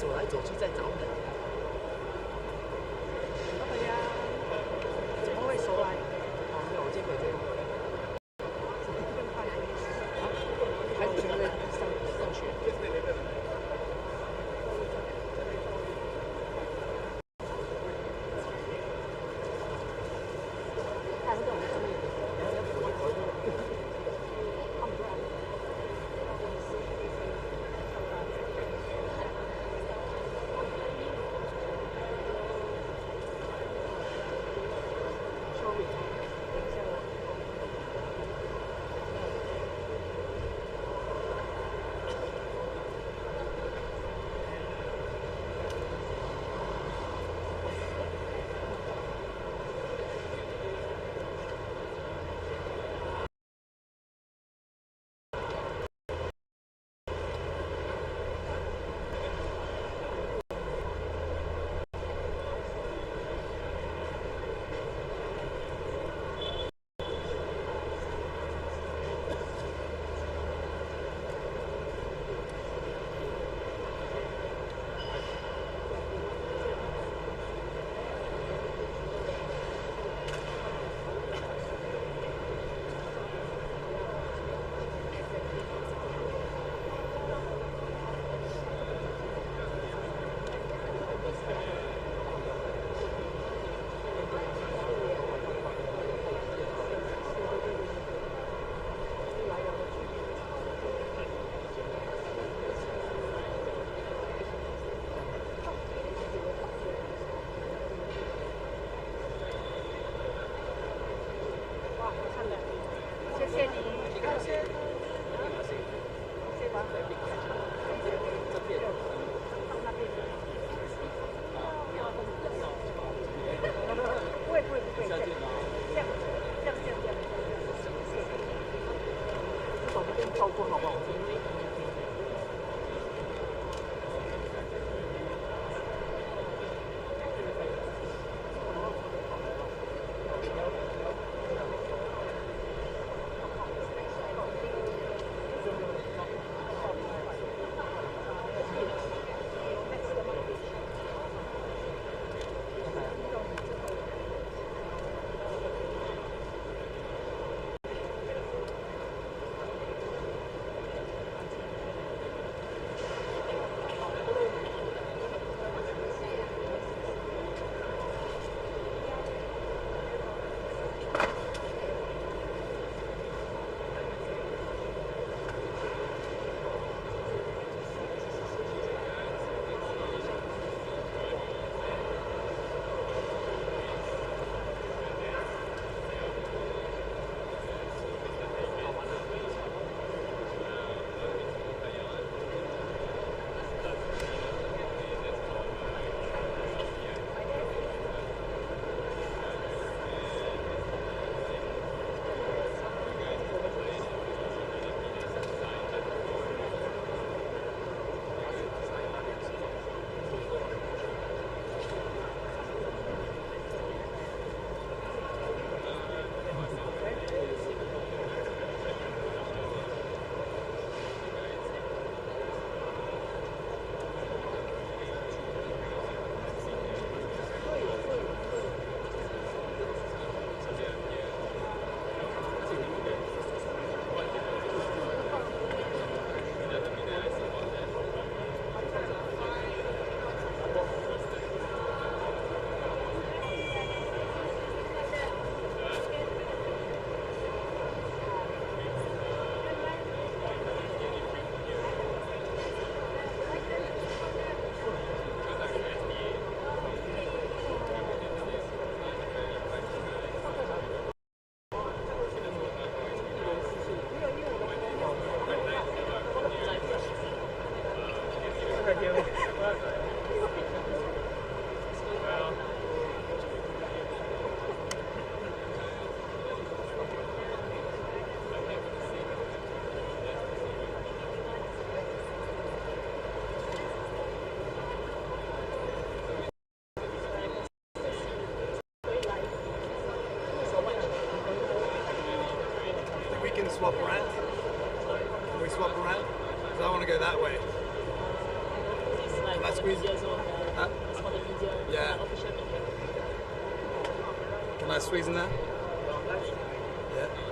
走来走去在找你。对呀，怎么会收来？哦，没有，我接轨这个。还是现在上学？顾好吧。Swap around? Can we swap around? Because I want to go that way. Can I squeeze? Huh? Yeah. Can I squeeze in there? Yeah.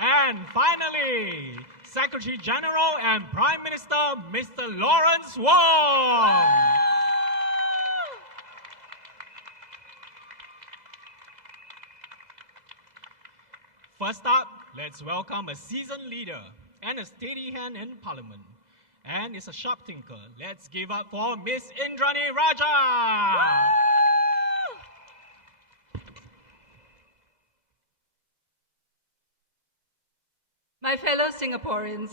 And finally, Secretary General and Prime Minister, Mr. Lawrence Wong. First up, let's welcome a seasoned leader and a steady hand in Parliament. And is a sharp thinker. Let's give up for Miss Indrani Raja. My fellow Singaporeans,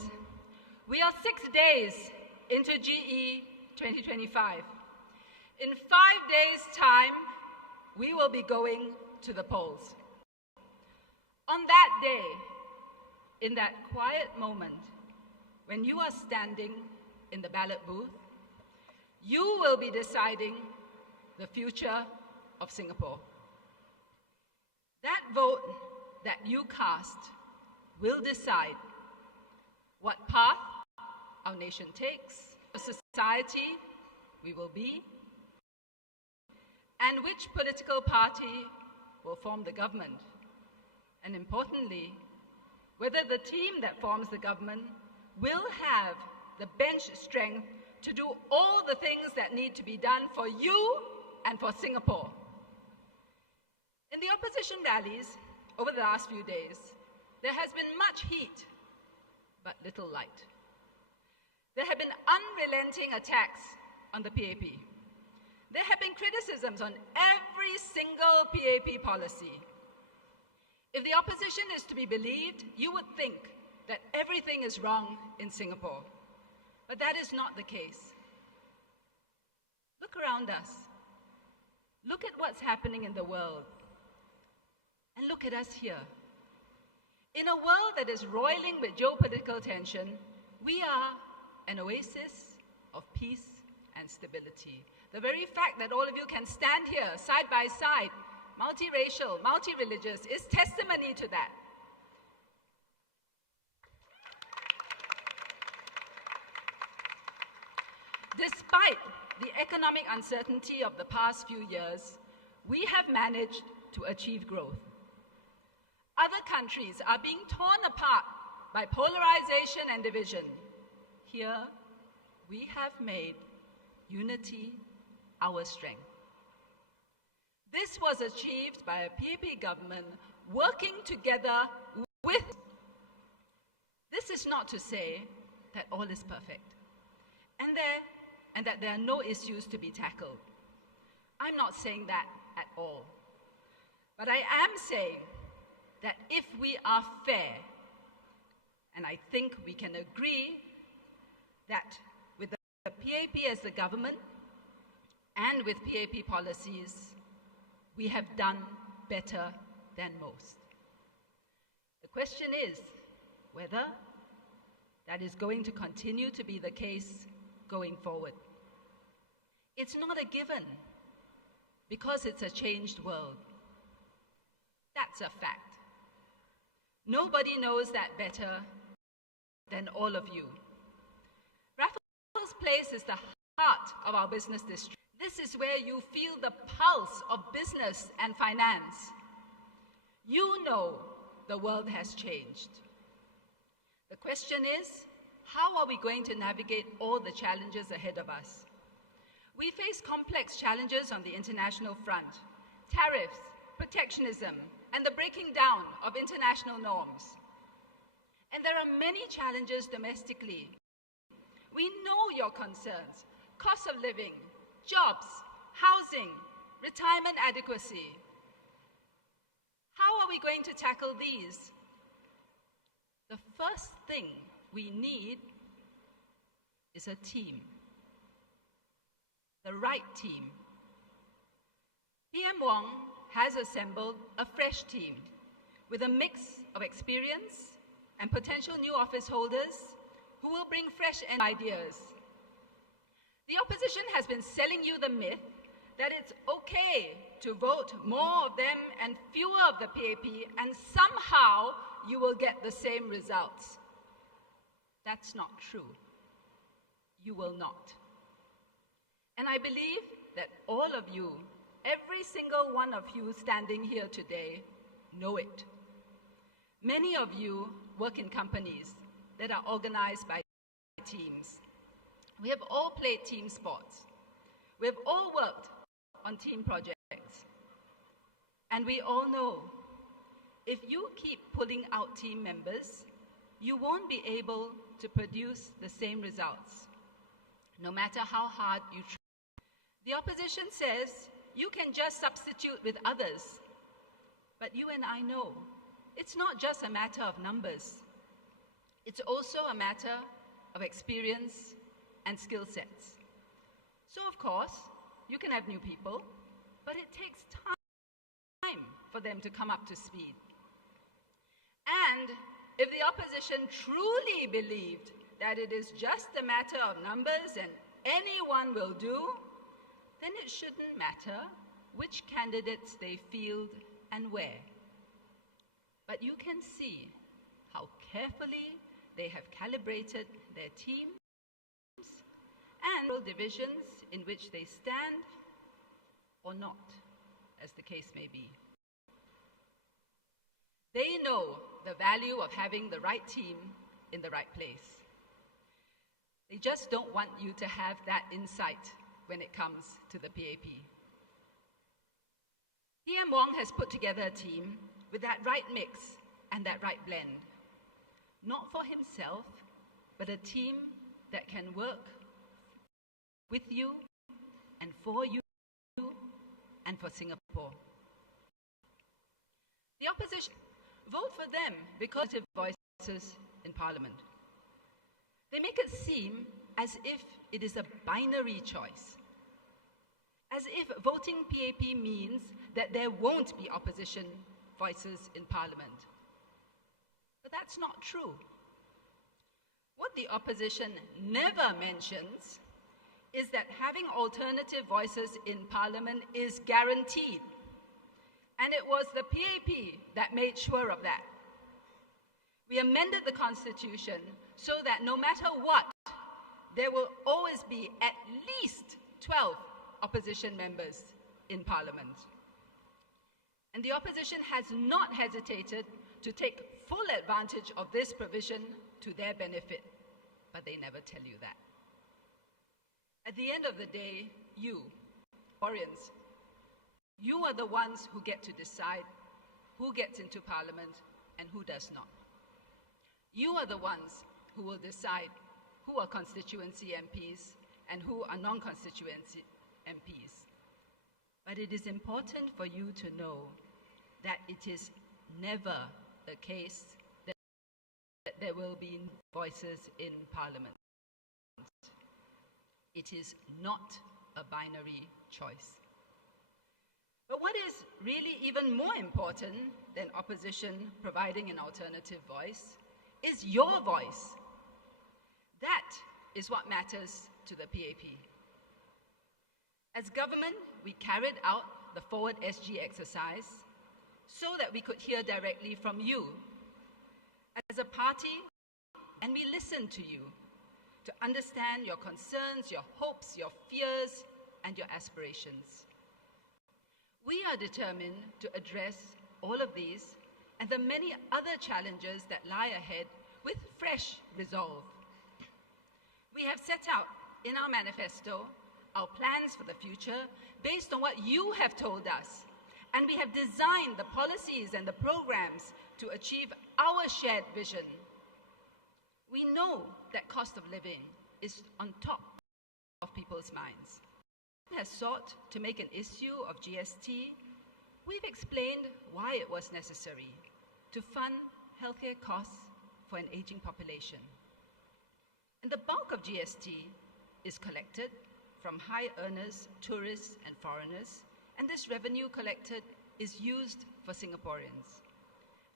we are 6 days into GE 2025. In 5 days' time, we will be going to the polls. On that day, in that quiet moment, when you are standing in the ballot booth, you will be deciding the future of Singapore. That vote that you cast will decide what path our nation takes, what society we will be, and which political party will form the government. And importantly, whether the team that forms the government will have the bench strength to do all the things that need to be done for you and for Singapore. In the opposition rallies over the last few days, there has been much heat, but little light. There have been unrelenting attacks on the PAP. There have been criticisms on every single PAP policy. If the opposition is to be believed, you would think that everything is wrong in Singapore. But that is not the case. Look around us. Look at what's happening in the world. And look at us here. In a world that is roiling with geopolitical tension, we are an oasis of peace and stability. The very fact that all of you can stand here side by side, multiracial, multi-religious, is testimony to that. Despite the economic uncertainty of the past few years, we have managed to achieve growth. Other countries are being torn apart by polarization and division. Here, we have made unity our strength. This was achieved by a PAP government working together with. This is not to say that all is perfect and that there are no issues to be tackled. I'm not saying that at all. But I am saying that if we are fair, and I think we can agree that with the PAP as the government and with PAP policies, we have done better than most. The question is whether that is going to continue to be the case going forward. It's not a given because it's a changed world. That's a fact. Nobody knows that better than all of you. Raffles Place is the heart of our business district. This is where you feel the pulse of business and finance. You know the world has changed. The question is, how are we going to navigate all the challenges ahead of us? We face complex challenges on the international front: tariffs, protectionism, and the breaking down of international norms. And there are many challenges domestically. We know your concerns: cost of living, jobs, housing, retirement adequacy. How are we going to tackle these? The first thing we need is a team, the right team. PM Wong has assembled a fresh team with a mix of experience and potential new office holders who will bring fresh ideas. The opposition has been selling you the myth that it's okay to vote more of them and fewer of the PAP, and somehow you will get the same results. That's not true. You will not. And I believe that all of you, every single one of you standing here today, know it. Many of you work in companies that are organized by teams. We have all played team sports. We have all worked on team projects. And we all know, if you keep pulling out team members, you won't be able to produce the same results, no matter how hard you try. The opposition says you can just substitute with others. But you and I know it's not just a matter of numbers. It's also a matter of experience and skill sets. So of course, you can have new people, but it takes time for them to come up to speed. And if the opposition truly believed that it is just a matter of numbers and anyone will do, then it shouldn't matter which candidates they field and where. But you can see how carefully they have calibrated their teams and divisions in which they stand or not, as the case may be. They know the value of having the right team in the right place. They just don't want you to have that insight when it comes to the PAP. PM Wong has put together a team with that right mix and that right blend. Not for himself, but a team that can work with you and for you and for Singapore. The opposition, vote for them because of voices in Parliament. They make it seem as if it is a binary choice, as if voting PAP means that there won't be opposition voices in Parliament. But that's not true. What the opposition never mentions is that having alternative voices in Parliament is guaranteed. And it was the PAP that made sure of that. We amended the Constitution so that no matter what, there will always be at least 12 opposition members in Parliament. And the opposition has not hesitated to take full advantage of this provision to their benefit, but they never tell you that. At the end of the day, you, Singaporeans, you are the ones who get to decide who gets into Parliament and who does not. You are the ones who will decide who are constituency MPs and who are non-constituency MPs. But it is important for you to know that it is never the case that there will be voices in Parliament. It is not a binary choice. But what is really even more important than opposition providing an alternative voice is your voice. That is what matters to the PAP. As government, we carried out the Forward SG exercise so that we could hear directly from you as a party, and we listened to you to understand your concerns, your hopes, your fears, and your aspirations. We are determined to address all of these and the many other challenges that lie ahead with fresh resolve. We have set out in our manifesto our plans for the future based on what you have told us, and we have designed the policies and the programs to achieve our shared vision. We know that cost of living is on top of people's minds. Has sought to make an issue of GST, we've explained why it was necessary to fund healthcare costs for an aging population. And the bulk of GST is collected from high earners, tourists, and foreigners, and this revenue collected is used for Singaporeans.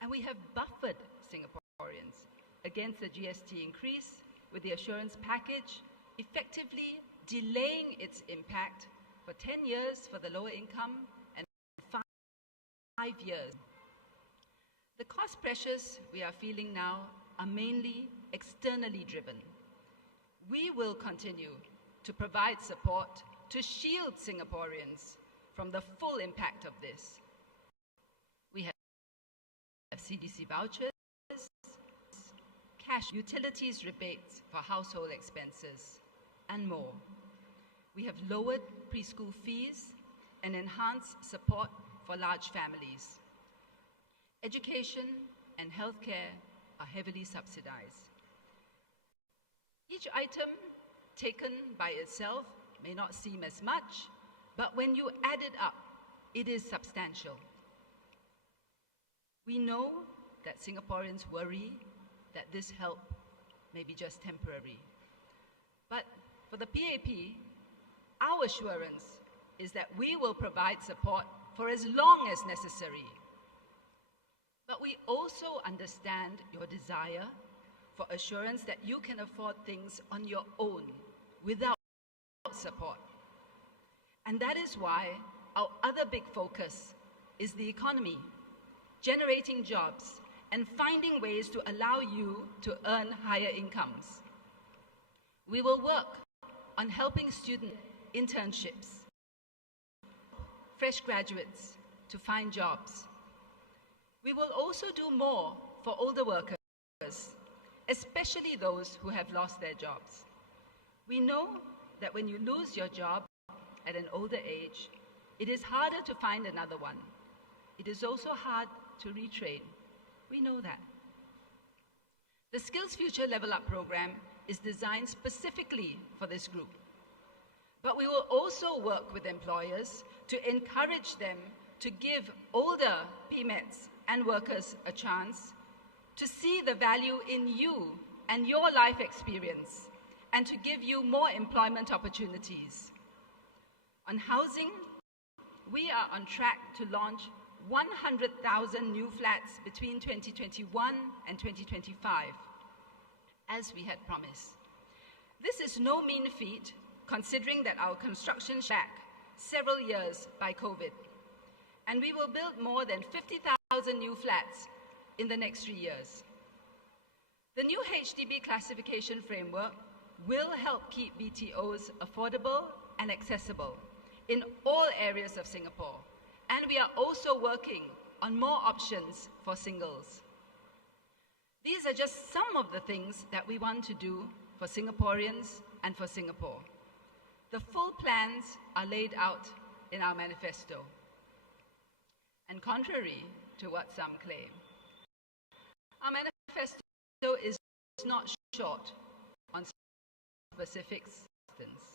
And we have buffered Singaporeans against the GST increase with the assurance package, effectively delaying its impact for 10 years for the lower income and 5 years. The cost pressures we are feeling now are mainly externally driven. We will continue to provide support to shield Singaporeans from the full impact of this. We have CDC vouchers, cash utilities rebates for household expenses, and more. We have lowered preschool fees and enhanced support for large families. Education and healthcare are heavily subsidized. Each item taken by itself may not seem as much, but when you add it up, it is substantial. We know that Singaporeans worry that this help may be just temporary. But for the PAP, our assurance is that we will provide support for as long as necessary. But we also understand your desire for assurance that you can afford things on your own without support. And that is why our other big focus is the economy, generating jobs and finding ways to allow you to earn higher incomes. We will work on helping student internships, fresh graduates to find jobs. We will also do more for older workers, especially those who have lost their jobs. We know that when you lose your job at an older age, it is harder to find another one. It is also hard to retrain. We know that. The Skills Future Level Up program is designed specifically for this group. But we will also work with employers to encourage them to give older PMETs and workers a chance to see the value in you and your life experience and to give you more employment opportunities. On housing, we are on track to launch 100,000 new flats between 2021 and 2025, as we had promised. This is no mean feat, considering that our construction back several years by COVID, and we will build more than 50,000 new flats in the next 3 years. The new HDB classification framework will help keep BTOs affordable and accessible in all areas of Singapore, and we are also working on more options for singles. These are just some of the things that we want to do for Singaporeans and for Singapore. The full plans are laid out in our manifesto. And contrary to what some claim, our manifesto is not short on specific substance.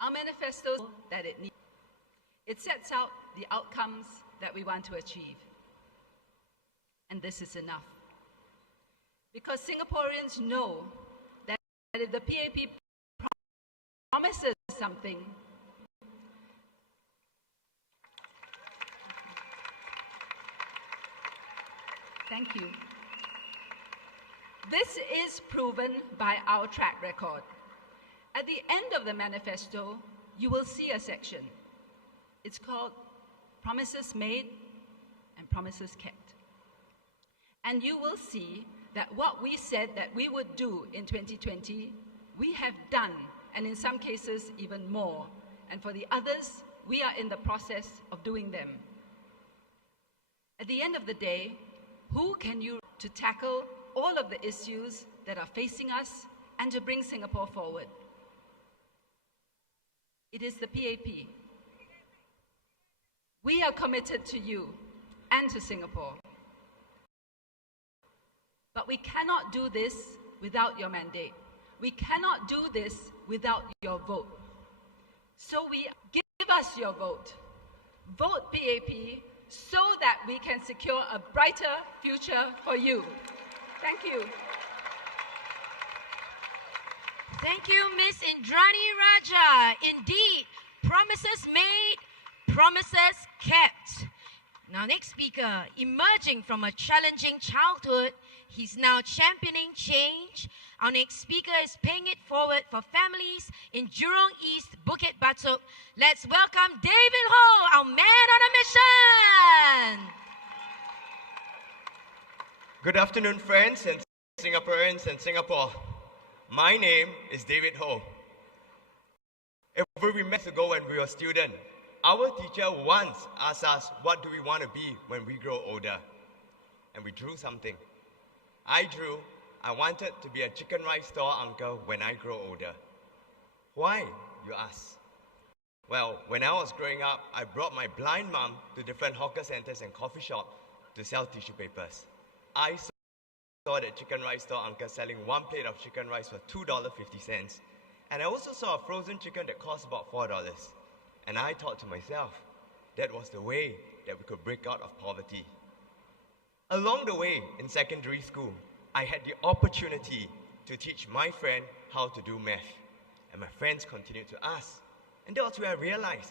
Our manifesto is that it needs. It sets out the outcomes that we want to achieve. And this is enough. Because Singaporeans know that if the PAP promises something, thank you. This is proven by our track record. At the end of the manifesto, you will see a section. It's called Promises Made and Promises Kept. And you will see that what we said that we would do in 2020, we have done, and in some cases even more. And for the others, we are in the process of doing them. At the end of the day, who can you to tackle all of the issues that are facing us and to bring Singapore forward? It is the PAP. We are committed to you and to Singapore. But we cannot do this without your mandate. We cannot do this without your vote. So give us your vote. Vote PAP so that we can secure a brighter future for you. Thank you. Thank you, Ms. Indrani Raja. Indeed, promises made, promises kept. Now, next speaker, emerging from a challenging childhood, he's now championing change. Our next speaker is paying it forward for families in Jurong East, Bukit Batok. Let's welcome David Ho, our man on a mission. Good afternoon, friends and Singaporeans and Singapore. My name is David Ho. Every month ago when we were students, our teacher once asked us, what do we want to be when we grow older? and we drew something. I wanted to be a chicken rice store uncle when I grow older. Why, you ask? Well, when I was growing up, I brought my blind mom to different hawker centers and coffee shops to sell tissue papers. I saw that chicken rice store uncle selling one plate of chicken rice for $2.50. And I also saw a frozen chicken that cost about $4. And I thought to myself, that was the way that we could break out of poverty. Along the way, in secondary school, I had the opportunity to teach my friend how to do math. And my friends continued to ask. And that was where I realized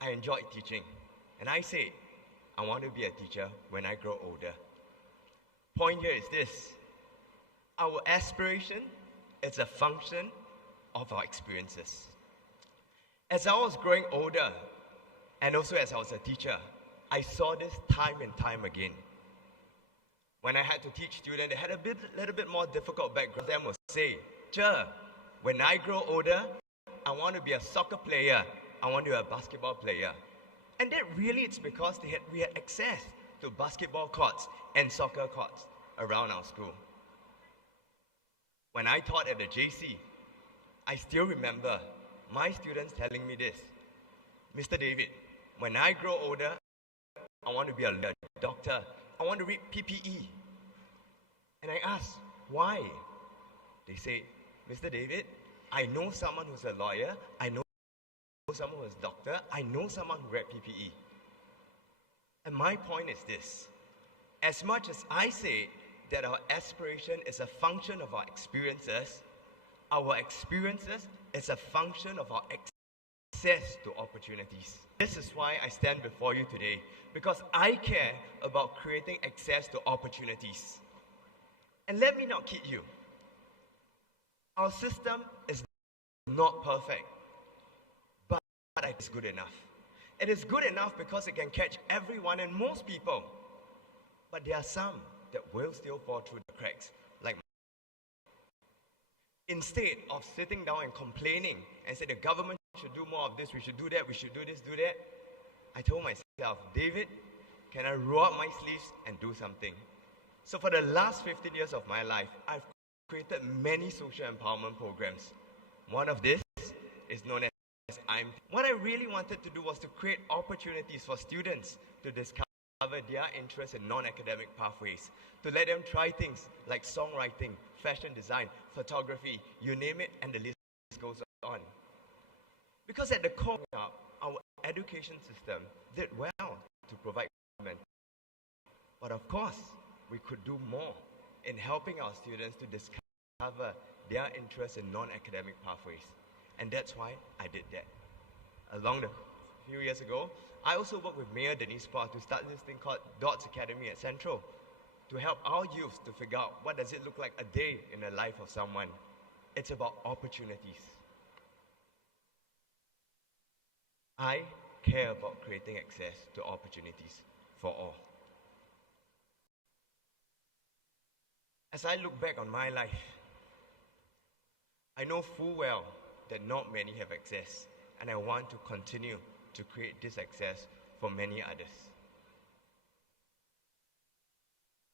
I enjoyed teaching. And I said, I want to be a teacher when I grow older. Point here is this. Our aspiration is a function of our experiences. As I was growing older, and also as I was a teacher, I saw this time and time again. When I had to teach students that had a little bit more difficult background, them would say, when I grow older, I want to be a soccer player. I want to be a basketball player. And that really it's because we had access to basketball courts and soccer courts around our school. When I taught at the JC, I still remember my students telling me this, Mr. David, when I grow older, I want to be a doctor. I want to read PPE. And I asked, why? They say, Mr. David, I know someone who's a lawyer. I know someone who's a doctor. I know someone who read PPE. And my point is this. As much as I say that our aspiration is a function of our experiences is a function of our access to opportunities. This is why I stand before you today, because I care about creating access to opportunities. And let me not kid you. Our system is not perfect, but it's good enough. It is good enough because it can catch everyone and most people. But there are some that will still fall through the cracks. Like, instead of sitting down and complaining and say the government should do more of this, we should do that, we should do this, do that, I told myself, David, can I roll up my sleeves and do something? So for the last 15 years of my life, I've created many social empowerment programs. One of this is known as What I really wanted to do was to create opportunities for students to discover their interests in non-academic pathways, to let them try things like songwriting, fashion design, photography, you name it, and the list goes on. Because at the core, our education system did well to provide mentorship. But of course, we could do more in helping our students to discover their interests in non-academic pathways. And that's why I did that. Along the few years ago, I also worked with Mayor Denise Parr to start this thing called Dots Academy at Central to help our youth to figure out what does it look like a day in the life of someone. It's about opportunities. I care about creating access to opportunities for all. As I look back on my life, I know full well that not many have access, and I want to continue to create this access for many others.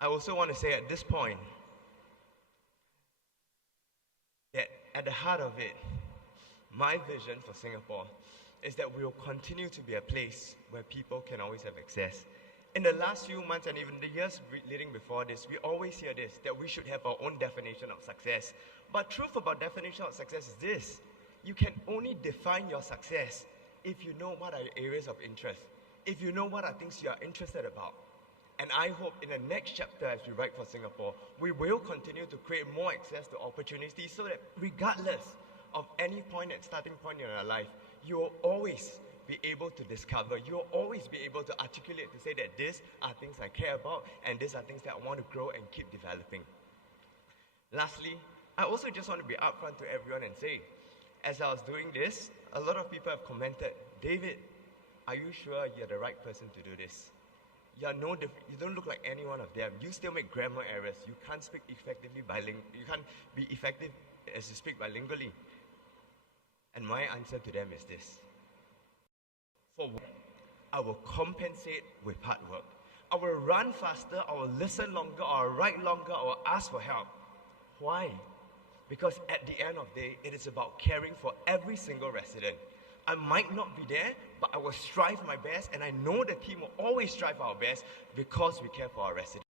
I also want to say at this point that at the heart of it, my vision for Singapore is that we will continue to be a place where people can always have access. In the last few months and even the years leading before this, we always hear this, that we should have our own definition of success. But truth about definition of success is this: you can only define your success if you know what are your areas of interest, if you know what are things you are interested about. And I hope in the next chapter as we write for Singapore, we will continue to create more access to opportunities so that regardless of any point and starting point in your life, you will always be able to discover, you'll always be able to articulate to say that these are things I care about and these are things that I want to grow and keep developing. Lastly, I also just want to be upfront to everyone and say, as I was doing this, a lot of people have commented, David, are you sure you're the right person to do this? You don't look like any one of them. You still make grammar errors. You can't speak effectively you can't be effective as you speak bilingually. And my answer to them is this: for work, I will compensate with hard work. I will run faster, I will listen longer, or write longer, or ask for help. Why? Because at the end of the day, it is about caring for every single resident. I might not be there, but I will strive my best, and I know the team will always strive our best because we care for our residents.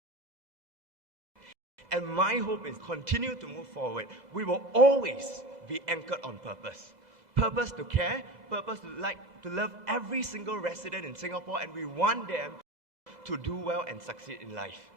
And my hope is continue to move forward. We will always be anchored on purpose. Purpose to care, purpose to love every single resident in Singapore, and we want them to do well and succeed in life.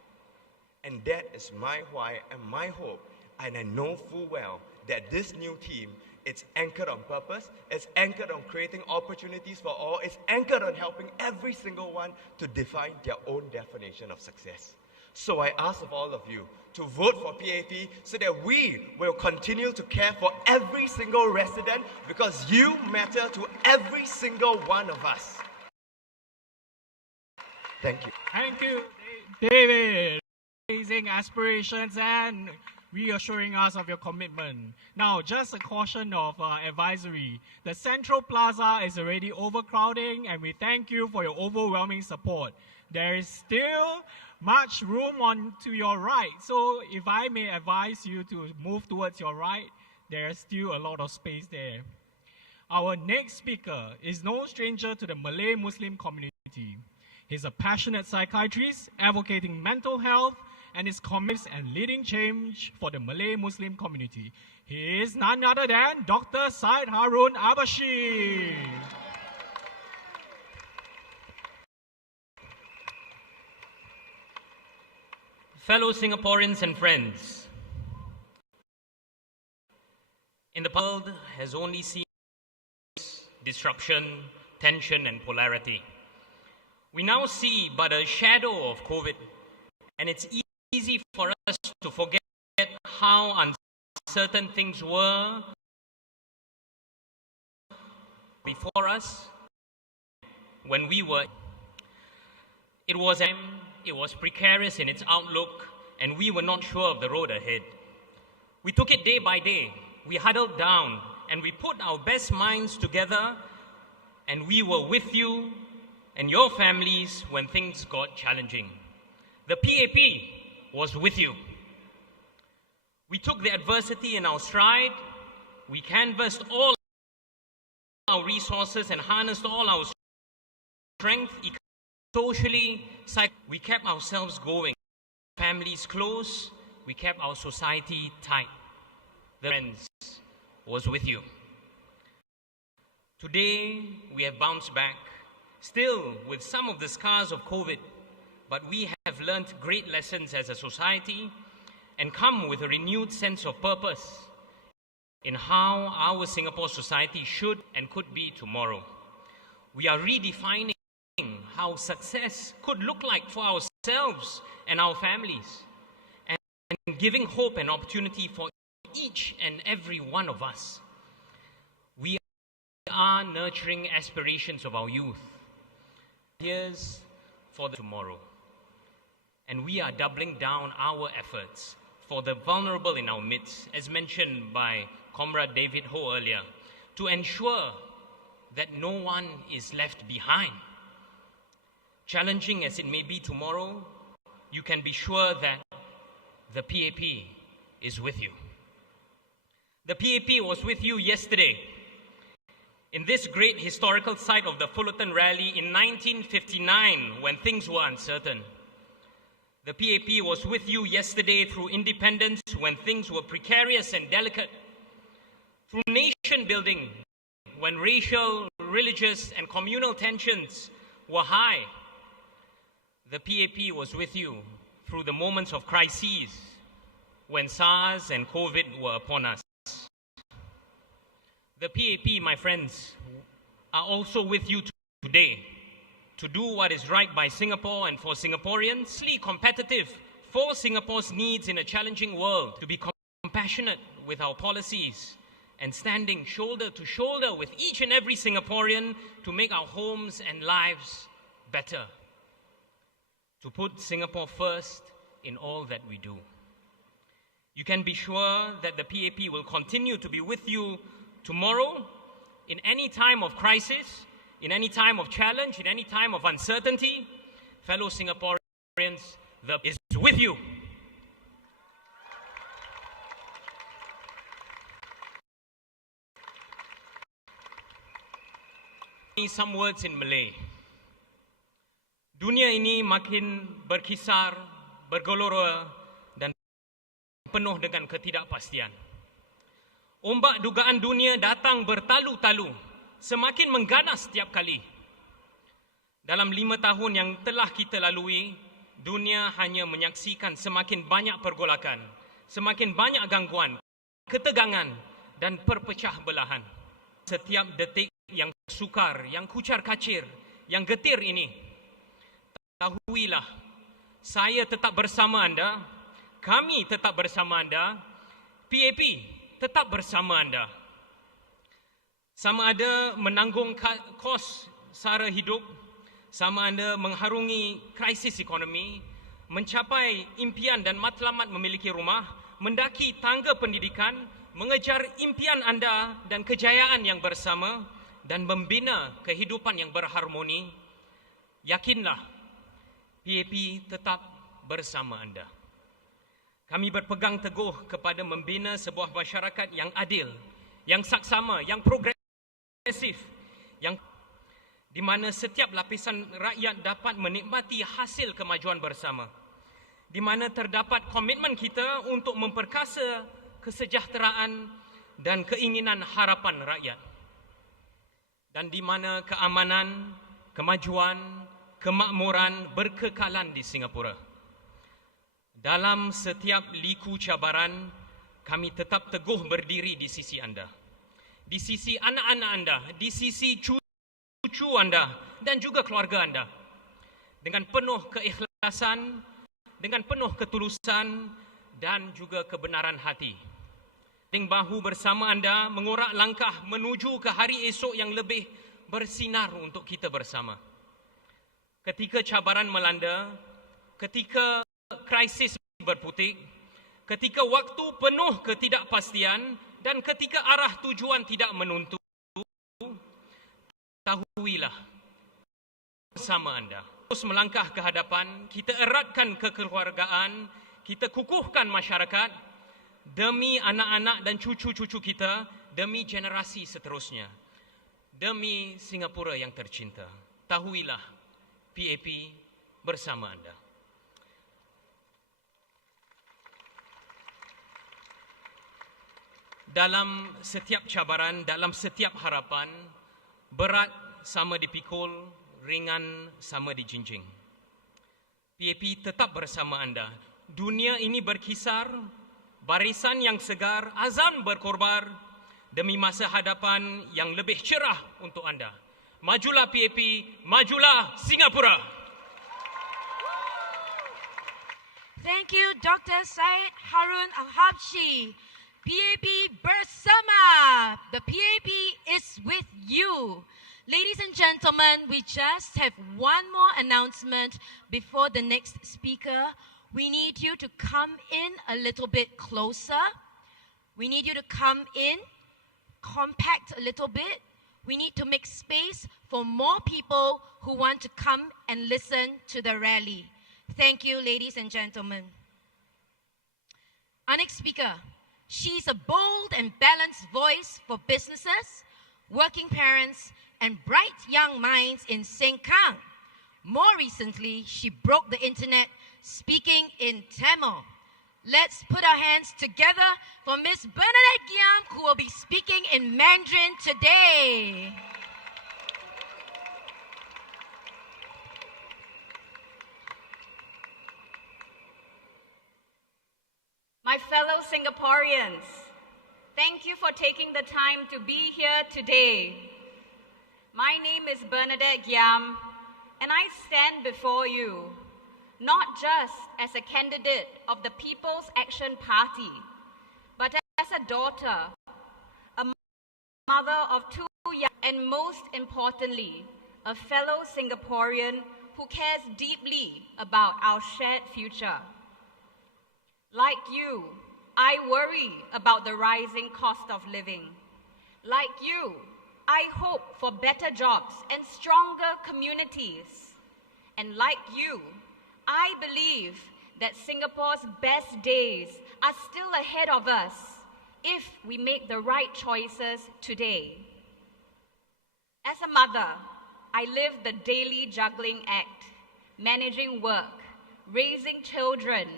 And that is my why and my hope. And I know full well that this new team, it's anchored on purpose, it's anchored on creating opportunities for all, it's anchored on helping every single one to define their own definition of success. So I ask of all of you to vote for PAP so that we will continue to care for every single resident, because you matter to every single one of us. Thank you. Thank you, David. Raising aspirations and reassuring us of your commitment. Now, just a caution of advisory. The Central Plaza is already overcrowding, and we thank you for your overwhelming support. There is still much room on to your right. So if I may advise you to move towards your right, there is still a lot of space there. Our next speaker is no stranger to the Malay Muslim community. He's a passionate psychiatrist advocating mental health and his comments and leading change for the Malay Muslim community. He is none other than Dr. Syed Harun Abashi. Fellow Singaporeans and friends, in the world has only seen disruption, tension, and polarity. We now see but a shadow of COVID, and it's easy for us to forget how uncertain things were before us when we were. It was precarious in its outlook, and we were not sure of the road ahead. We took it day by day. We huddled down, and we put our best minds together, and we were with you and your families when things got challenging. The PAP was with you. We took the adversity in our stride. We canvassed all our resources and harnessed all our strength, socially, we kept ourselves going. Families close, we kept our society tight. The friends was with you. Today, we have bounced back, still with some of the scars of COVID, but we have learned great lessons as a society and come with a renewed sense of purpose in how our Singapore society should and could be tomorrow. We are redefining how success could look like for ourselves and our families, and giving hope and opportunity for each and every one of us. We are nurturing aspirations of our youth. Here's for the tomorrow. And we are doubling down our efforts for the vulnerable in our midst, as mentioned by Comrade David Ho earlier, to ensure that no one is left behind. Challenging as it may be tomorrow, you can be sure that the PAP is with you. The PAP was with you yesterday in this great historical site of the Fullerton Rally in 1959 when things were uncertain. The PAP was with you yesterday through independence when things were precarious and delicate, through nation building when racial, religious, and communal tensions were high. The PAP was with you through the moments of crises when SARS and COVID were upon us. The PAP, my friends, are also with you today to do what is right by Singapore and for Singaporeans, competitive for Singapore's needs in a challenging world, to be compassionate with our policies and standing shoulder to shoulder with each and every Singaporean to make our homes and lives better. To put Singapore first in all that we do. You can be sure that the PAP will continue to be with you tomorrow in any time of crisis, in any time of challenge, in any time of uncertainty. Fellow Singaporeans, Singaporeans, the is with you. Some words in Malay. Dunia ini makin berkisar, bergelora dan penuh dengan ketidakpastian. Ombak dugaan dunia datang bertalu-talu, semakin mengganas setiap kali. Dalam 5 tahun yang telah kita lalui, dunia hanya menyaksikan semakin banyak pergolakan, semakin banyak gangguan, ketegangan dan perpecah belahan. Setiap detik yang sukar, yang kucar-kacir, yang getir ini, tahuilah, saya tetap bersama anda, kami tetap bersama anda, PAP tetap bersama anda. Sama ada menanggung kos sara hidup, sama ada mengharungi krisis ekonomi, mencapai impian dan matlamat memiliki rumah, mendaki tangga pendidikan, mengejar impian anda dan kejayaan yang bersama, dan membina kehidupan yang berharmoni, yakinlah, PAP tetap bersama anda. Kami berpegang teguh kepada membina sebuah masyarakat yang adil, yang saksama, yang progresif, yang di mana setiap lapisan rakyat dapat menikmati hasil kemajuan bersama, di mana terdapat komitmen kita untuk memperkasa kesejahteraan dan keinginan harapan rakyat, dan di mana keamanan, kemajuan, kemakmuran berkekalan di Singapura. Dalam setiap liku cabaran, kami tetap teguh berdiri di sisi anda, di sisi anak-anak anda, di sisi cucu anda dan juga keluarga anda. Dengan penuh keikhlasan, dengan penuh ketulusan dan juga kebenaran hati. Bahu bersama anda mengorak langkah menuju ke hari esok yang lebih bersinar untuk kita bersama. Ketika cabaran melanda, ketika krisis berputik, ketika waktu penuh ketidakpastian dan ketika arah tujuan tidak menentu, tahuilah, bersama anda. Terus melangkah ke hadapan, kita eratkan kekeluargaan, kita kukuhkan masyarakat, demi anak-anak dan cucu-cucu kita, demi generasi seterusnya, demi Singapura yang tercinta. Tahuilah, PAP bersama anda. Dalam setiap cabaran, dalam setiap harapan, berat sama dipikul, ringan sama dijinjing. PAP tetap bersama anda. Dunia ini berkisar, barisan yang segar, azam berkorbar demi masa hadapan yang lebih cerah untuk anda. Majulah PAP, majulah Singapura. Thank you, Dr. Syed Harun Abashi. PAP bersama. The PAP is with you. Ladies and gentlemen, we just have one more announcement before the next speaker. We need you to come in a little bit closer. We need you to come in, compact a little bit. We need to make space for more people who want to come and listen to the rally. Thank you, ladies and gentlemen. Our next speaker, she's a bold and balanced voice for businesses, working parents, and bright young minds in Sengkang. More recently, she broke the internet speaking in Tamil. Let's put our hands together for Miss Bernardet Gam, who will be speaking in Mandarin today. My fellow Singaporeans, thank you for taking the time to be here today. My name is Bernardet Gam, and I stand before you not just as a candidate of the People's Action Party, but as a daughter, a mother of 2 young, and most importantly, a fellow Singaporean who cares deeply about our shared future. Like you, I worry about the rising cost of living. Like you, I hope for better jobs and stronger communities. And like you, I believe that Singapore's best days are still ahead of us if we make the right choices today. As a mother, I live the daily juggling act, managing work, raising children,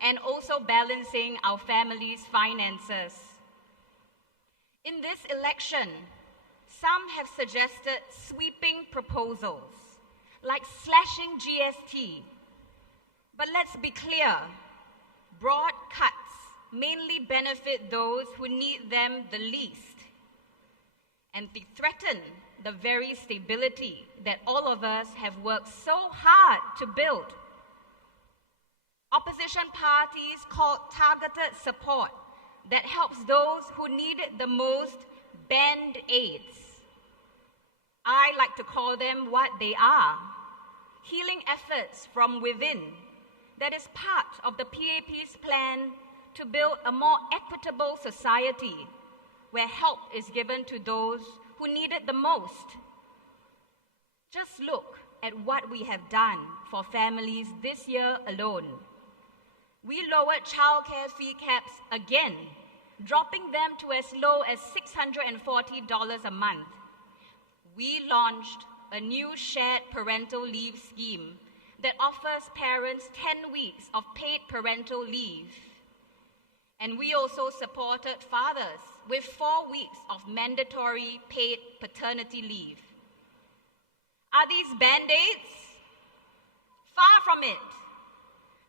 and also balancing our family's finances. In this election, some have suggested sweeping proposals, like slashing GST. But let's be clear, broad cuts mainly benefit those who need them the least, and they threaten the very stability that all of us have worked so hard to build. Opposition parties call targeted support that helps those who need it the most band-aids. I like to call them what they are, healing efforts from within that is part of the PAP's plan to build a more equitable society where help is given to those who need it the most. Just look at what we have done for families this year alone. We lowered childcare fee caps again, dropping them to as low as $640 a month. We launched a new shared parental leave scheme that offers parents 10 weeks of paid parental leave. And we also supported fathers with 4 weeks of mandatory paid paternity leave. Are these band-aids? Far from it.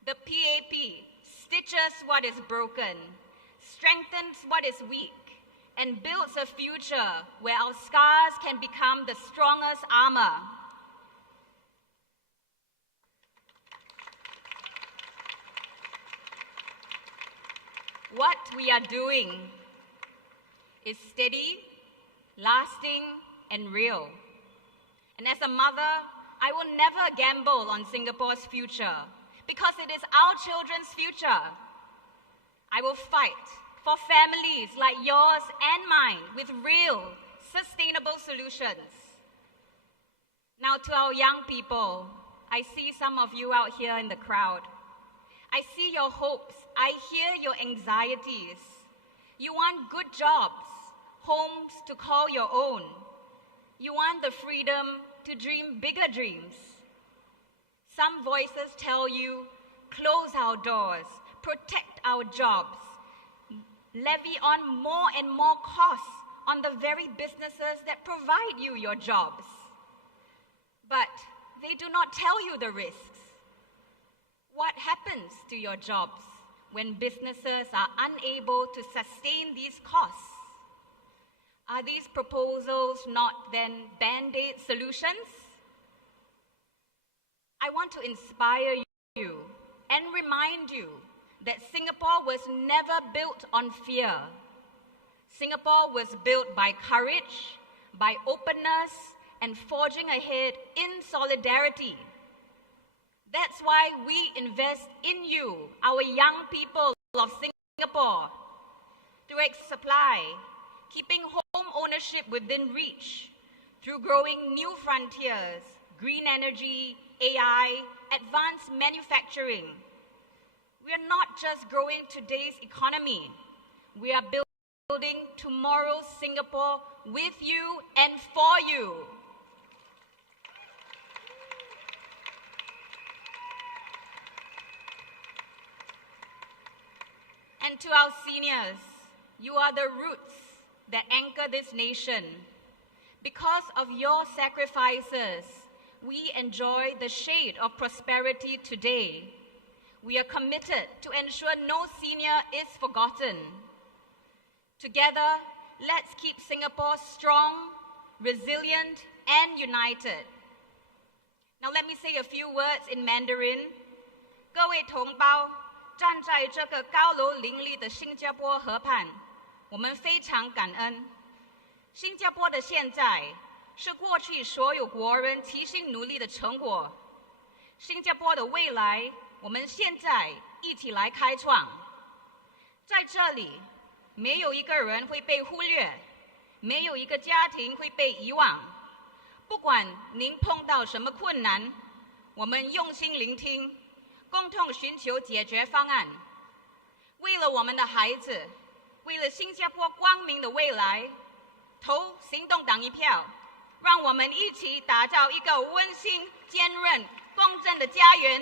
The PAP stitches what is broken, strengthens what is weak, and builds a future where our scars can become the strongest armor. What we are doing is steady, lasting, and real. And as a mother, I will never gamble on Singapore's future because it is our children's future. I will fight for families like yours and mine with real, sustainable solutions. Now to our young people, I see some of you out here in the crowd. I see your hopes. I hear your anxieties. You want good jobs, homes to call your own. You want the freedom to dream bigger dreams. Some voices tell you, close our doors, protect our jobs, levy on more and more costs on the very businesses that provide you your jobs. But they do not tell you the risks. What happens to your jobs when businesses are unable to sustain these costs? Are these proposals not then band-aid solutions? I want to inspire you and remind you that Singapore was never built on fear. Singapore was built by courage, by openness, and forging ahead in solidarity. That's why we invest in you, our young people of Singapore, through supply, keeping home ownership within reach, through growing new frontiers, green energy, AI, advanced manufacturing. We are not just growing today's economy, we are building tomorrow's Singapore with you and for you. And to our seniors, you are the roots that anchor this nation. Because of your sacrifices, we enjoy the shade of prosperity today. We are committed to ensure no senior is forgotten. Together, let's keep Singapore strong, resilient, and united. Now let me say a few words in Mandarin. 各位同胞，站在这个高楼林立的新加坡河畔，我们非常感恩。新加坡的现在是过去所有国人齐心努力的成果。新加坡的未来，我们现在一起来开创。在这里，没有一个人会被忽略，没有一个家庭会被遗忘。不管您碰到什么困难，我们用心聆听，共同寻求解决方案。为了我们的孩子，为了新加坡光明的未来，投行动党一票，让我们一起打造一个温馨、坚韧、公正的家园，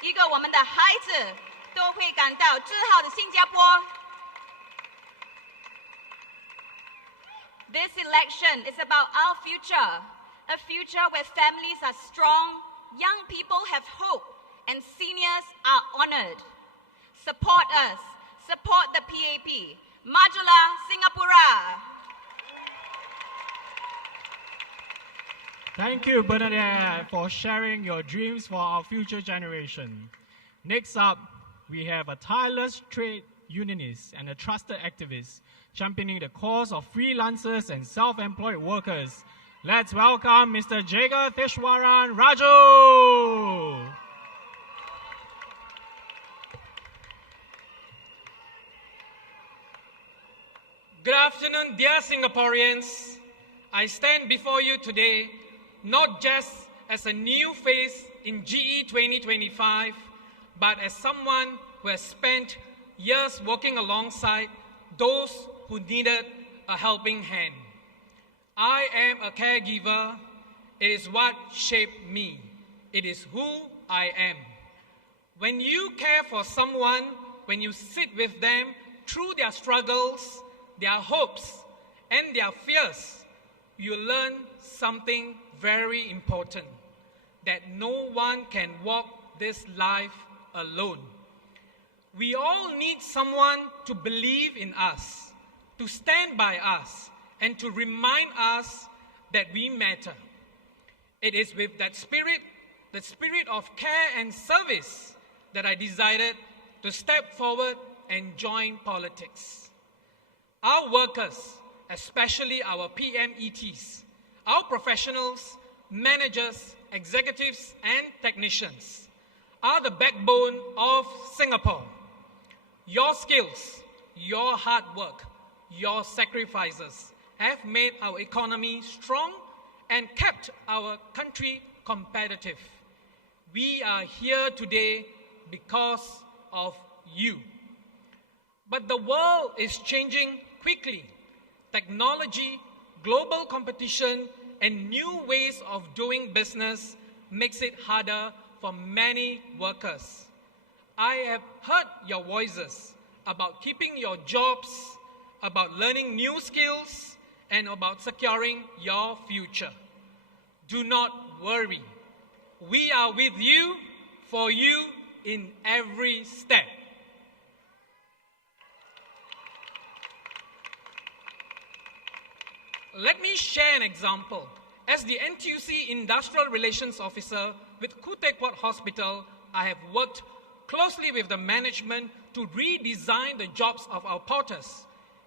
一个我们的孩子都会感到自豪的新加坡。This election is about our future, a future where families are strong, young people have hope, and seniors are honored. Support us. Support the PAP. Majulah Singapura. Thank you, Bernardet, for sharing your dreams for our future generation. Next up, we have a tireless trade unionist and a trusted activist championing the cause of freelancers and self-employed workers. Let's welcome Mr. Jagger Rajo. Good afternoon, dear Singaporeans. I stand before you today not just as a new face in GE 2025, but as someone who has spent years working alongside those who needed a helping hand. I am a caregiver. It is what shaped me. It is who I am. When you care for someone, when you sit with them through their struggles, their hopes, and their fears, you learn something very important, that no one can walk this life alone. We all need someone to believe in us, to stand by us, and to remind us that we matter. It is with that spirit, the spirit of care and service, that I decided to step forward and join politics. Our workers, especially our PMETs, our professionals, managers, executives, and technicians, are the backbone of Singapore. Your skills, your hard work, your sacrifices have made our economy strong and kept our country competitive. We are here today because of you. But the world is changing quickly. Technology, global competition, and new ways of doing business makes it harder for many workers. I have heard your voices about keeping your jobs, about learning new skills, and about securing your future. Do not worry. We are with you, for you, in every step. Let me share an example. As the NTUC Industrial Relations Officer with Kutekpot Hospital, I have worked closely with the management to redesign the jobs of our porters,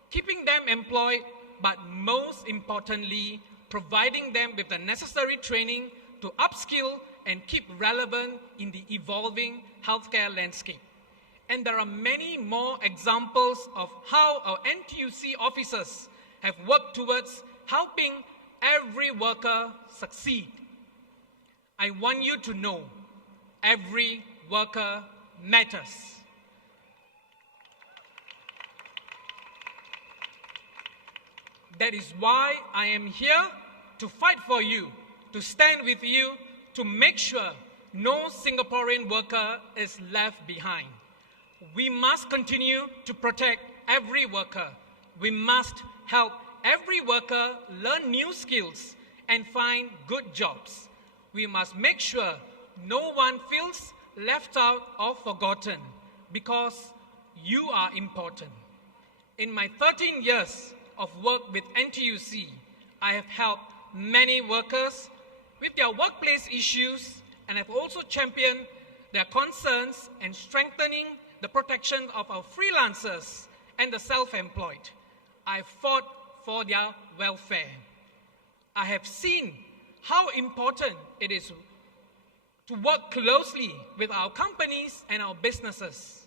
keeping them employed, but most importantly, providing them with the necessary training to upskill and keep relevant in the evolving healthcare landscape. And there are many more examples of how our NTUC officers have worked towards helping every worker succeed. I want you to know every worker matters. That is why I am here to fight for you, to stand with you, to make sure no Singaporean worker is left behind. We must continue to protect every worker. We must help every worker learn new skills and find good jobs. We must make sure no one feels left out or forgotten, because you are important. In my 13 years of work with NTUC, I have helped many workers with their workplace issues, and have also championed their concerns and strengthening the protection of our freelancers and the self-employed. I fought for their welfare. I have seen how important it is to work closely with our companies and our businesses.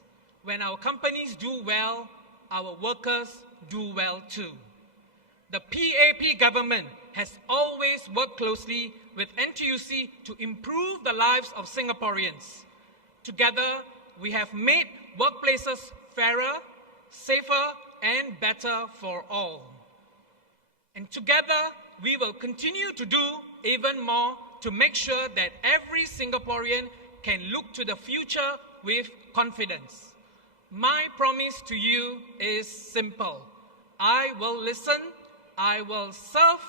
When our companies do well, our workers do well too. The PAP government has always worked closely with NTUC to improve the lives of Singaporeans. Together, we have made workplaces fairer, safer, and better for all. And together, we will continue to do even more to make sure that every Singaporean can look to the future with confidence. My promise to you is simple. I will listen, I will serve,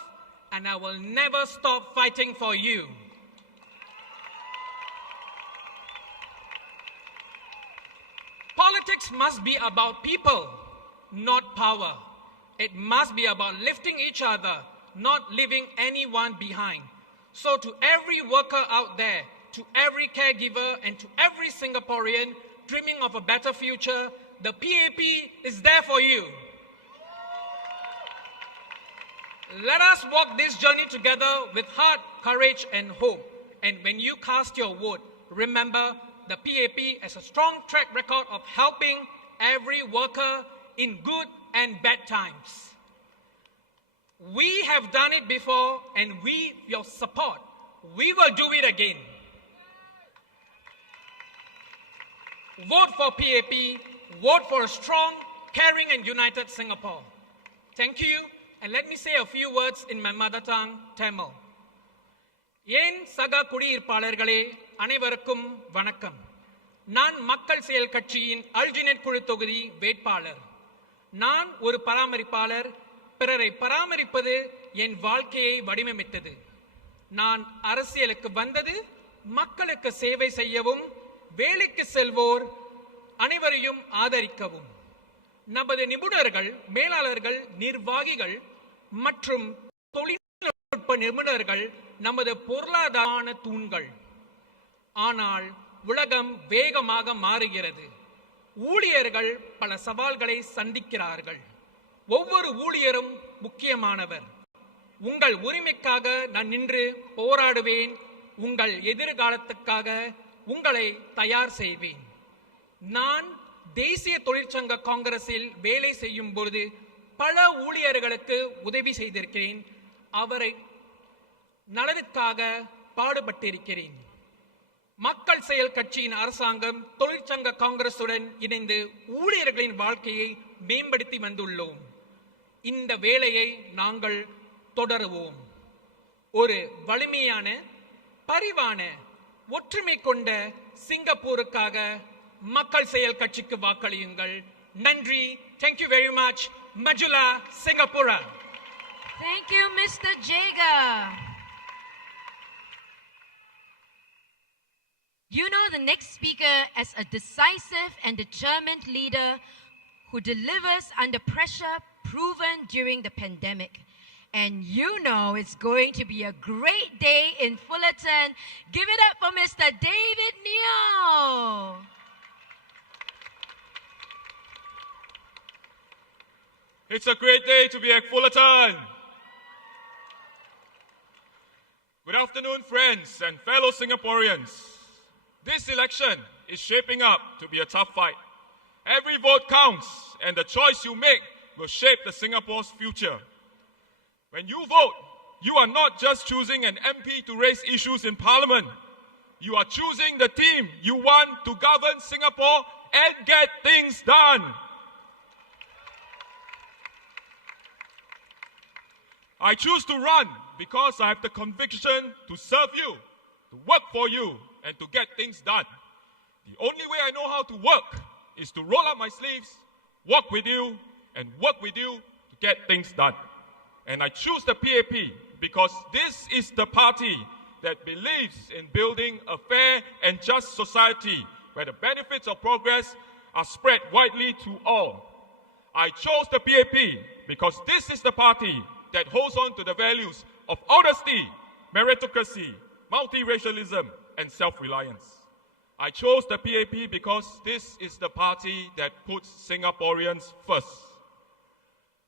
and I will never stop fighting for you. Politics must be about people, not power. It must be about lifting each other, not leaving anyone behind. So to every worker out there, to every caregiver, and to every Singaporean dreaming of a better future, the PAP is there for you. Let us walk this journey together with heart, courage, and hope. And when you cast your vote, remember the PAP has a strong track record of helping every worker in good and bad times. We have done it before, and with your support, we will do it again. Vote for PAP, vote for a strong, caring, and united Singapore. Thank you, and let me say a few words in my mother tongue, Tamil. என் சக குடியிருப்பாளர்களே அனைவருக்கும் வணக்கம். நான் மக்கள் செயல் கட்சியின் alginate குழு தொகுதி வேட்பாளர். நான் ஒரு பராமரிப்பாளர். பிறரை பராமரிப்பது என் வாழ்க்கையை வடிவமைத்தது. நான் அரசியலுக்கு வந்தது மக்களுக்கு சேவை செய்யவும், வேலைக்கு செல்வோர் அனைவரையும் ஆதரிக்கவும். நமது நிபுணர்கள், மேலாளர்கள், நிர்வாகிகள் மற்றும் தொழில்நுட்ப நிபுணர்கள் நமது பொருளாதார தூண்கள். ஆனால் உலகம் வேகமாக மாறுகிறது. ஊழியர்கள் பல சவால்களை சந்திக்கிறார்கள். ஒவ்வொரு ஊழியரும் முக்கியமானவர். உங்கள் உரிமைக்காக நான் நின்று போராடுவேன். உங்கள் எதிர்காலத்துக்காக உங்களை தயார் செய்வேன். நான் தேசிய தொழிற்சங்க காங்கிரஸில் வேலை செய்யும் பொழுது பல ஊழியர்களுக்கு உதவி செய்திருக்கிறேன். அவரை நலனுக்காக பாடுபட்டிருக்கிறேன். மக்கள் செயல் கட்சியின் அரசாங்கம் தொழிற்சங்க காங்கிரசுடன் இணைந்து ஊழியர்களின் வாழ்க்கையை மேம்படுத்தி வந்துள்ளோம். இந்த வேலையை நாங்கள் தொடருவோம். ஒரு வலிமையான, பரிவான, ஒற்றுமை கொண்ட சிங்கப்பூருக்காக மக்கள் செயல் கட்சிக்கு வாக்களியுங்கள். நன்றி. Thank you very much. Majula Singapura. Thank you, Mr. Jagger. You know the next speaker as a decisive and determined leader who delivers under pressure, proven during the pandemic. And you know it's going to be a great day in Fullerton. Give it up for Mr. David Neo. It's a great day to be at Fullerton. Good afternoon, friends and fellow Singaporeans. This election is shaping up to be a tough fight. Every vote counts, and the choice you make will shape the Singapore's future. When you vote, you are not just choosing an MP to raise issues in Parliament. You are choosing the team you want to govern Singapore and get things done. I choose to run because I have the conviction to serve you, to work for you, and to get things done. The only way I know how to work is to roll up my sleeves, work with you, and work with you to get things done. And I choose the PAP because this is the party that believes in building a fair and just society where the benefits of progress are spread widely to all. I chose the PAP because this is the party that holds on to the values of honesty, meritocracy, multiracialism, and self-reliance. I chose the PAP because this is the party that puts Singaporeans first.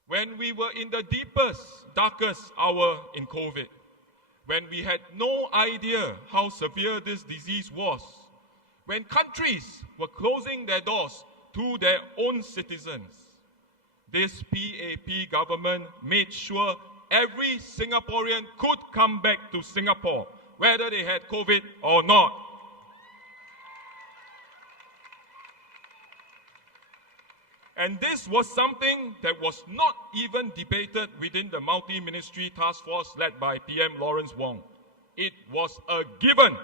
When we were in the deepest, darkest hour in COVID, when we had no idea how severe this disease was, when countries were closing their doors to their own citizens, this PAP government made sure every Singaporean could come back to Singapore, whether they had COVID or not. And this was something that was not even debated within the multi-ministry task force led by PM Lawrence Wong. It was a given.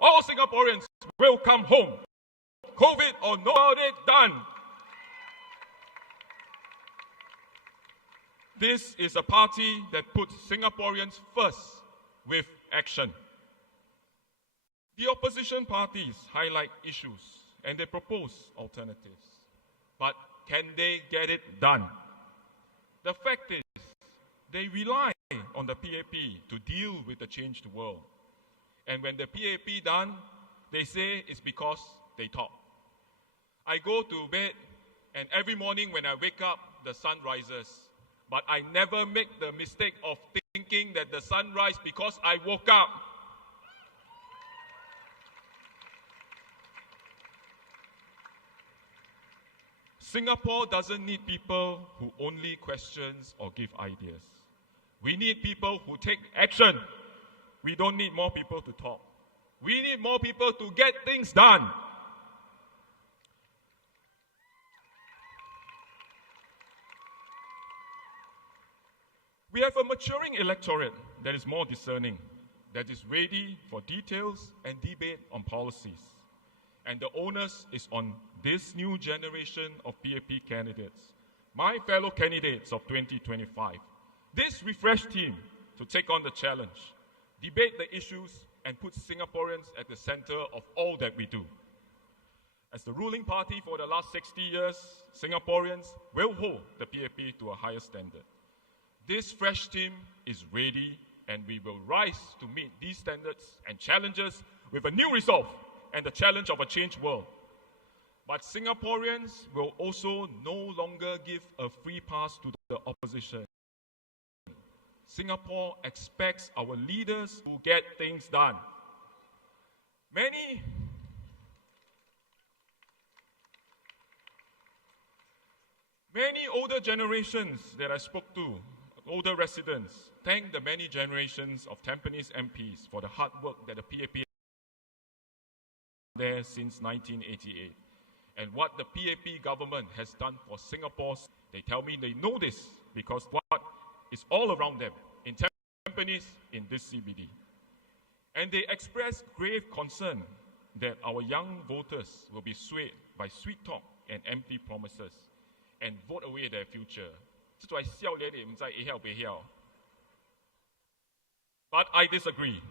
All Singaporeans will come home. COVID or no, it done. This is a party that puts Singaporeans first with action. The opposition parties highlight issues and they propose alternatives. But can they get it done? The fact is, they rely on the PAP to deal with the changed world. And when the PAP done, they say it's because they talk. I go to bed and every morning when I wake up, the sun rises. But I never make the mistake of thinking that the sun rises because I woke up. Singapore doesn't need people who only questions or give ideas. We need people who take action. We don't need more people to talk. We need more people to get things done. We have a maturing electorate that is more discerning, that is ready for details and debate on policies. And the onus is on this new generation of PAP candidates, my fellow candidates of 2025, this refreshed team to take on the challenge, debate the issues, and put Singaporeans at the center of all that we do. As the ruling party for the last 60 years, Singaporeans will hold the PAP to a higher standard. This fresh team is ready, and we will rise to meet these standards and challenges with a new resolve and the challenge of a changed world. But Singaporeans will also no longer give a free pass to the opposition. Singapore expects our leaders to get things done. Many older generations that I spoke to, older residents, thank the many generations of Tampines MPs for the hard work that the PAP there since 1988. And what the PAP government has done for Singapore, they tell me they know this because what is all around them, in Tampines, in this CBD. And they express grave concern that our young voters will be swayed by sweet talk and empty promises and vote away their future. But I disagree.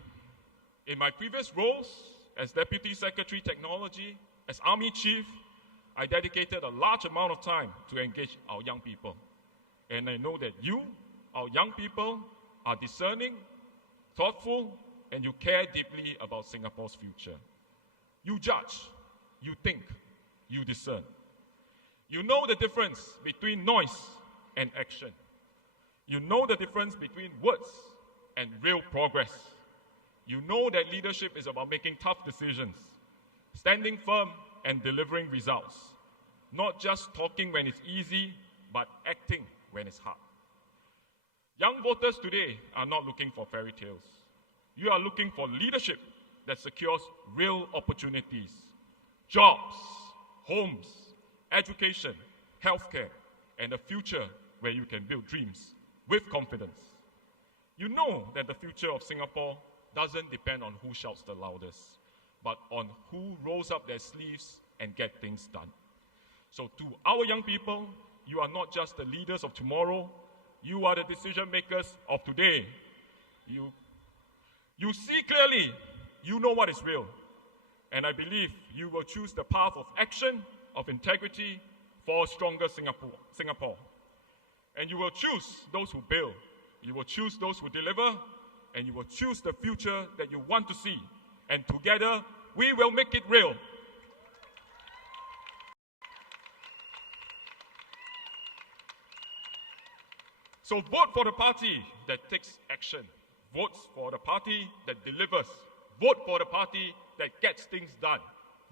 In my previous roles as Deputy Secretary Technology, as Army Chief, I dedicated a large amount of time to engage our young people. And I know that you, our young people, are discerning, thoughtful, and you care deeply about Singapore's future. You judge, you think, you discern. You know the difference between noise and action. You know the difference between words and real progress. You know that leadership is about making tough decisions, standing firm and delivering results. Not just talking when it's easy, but acting when it's hard. Young voters today are not looking for fairy tales. You are looking for leadership that secures real opportunities, jobs, homes, education, healthcare, and a future where you can build dreams with confidence. You know that the future of Singapore doesn't depend on who shouts the loudest, but on who rolls up their sleeves and get things done. So to our young people, you are not just the leaders of tomorrow, you are the decision makers of today. You see clearly, you know what is real, and I believe you will choose the path of action, of integrity for a stronger Singapore. And you will choose those who build, you will choose those who deliver, and you will choose the future that you want to see. And together, we will make it real. So vote for the party that takes action. Vote for the party that delivers. Vote for the party that gets things done.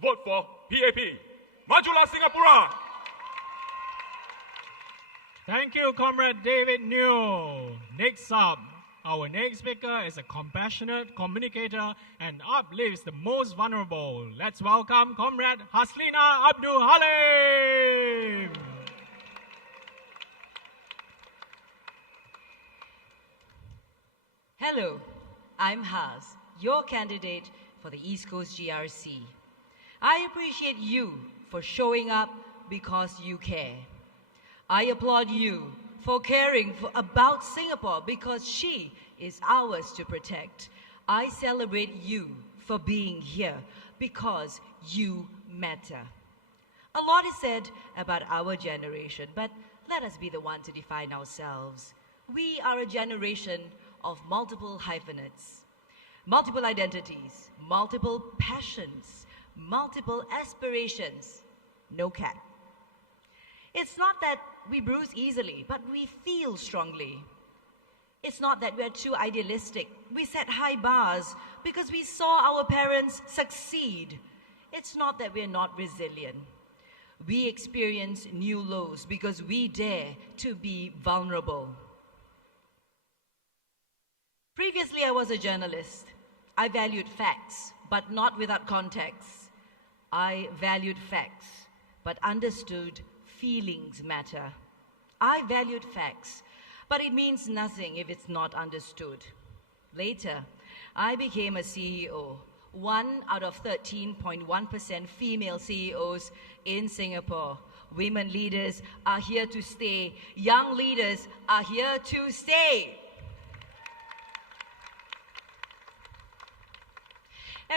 Vote for PAP. Majulah Singapura! Thank you, Comrade David New. Next up, our next speaker is a compassionate communicator and uplifts the most vulnerable. Let's welcome Comrade Hassina Abdul Hale. Hello, I'm Haz, your candidate for the East Coast GRC. I appreciate you for showing up because you care. I applaud you for caring about Singapore because she is ours to protect. I celebrate you for being here because you matter. A lot is said about our generation, but let us be the one to define ourselves. We are a generation of multiple hyphenates, multiple identities, multiple passions, multiple aspirations, no cap. It's not that we bruise easily, but we feel strongly. It's not that we're too idealistic. We set high bars because we saw our parents succeed. It's not that we're not resilient. We experience new lows because we dare to be vulnerable. Previously, I was a journalist. I valued facts, but not without context. I valued facts, but understood feelings matter. I valued facts, but it means nothing if it's not understood. Later, I became a CEO, 1 out of 13.1% female CEOs in Singapore. Women leaders are here to stay. Young leaders are here to stay.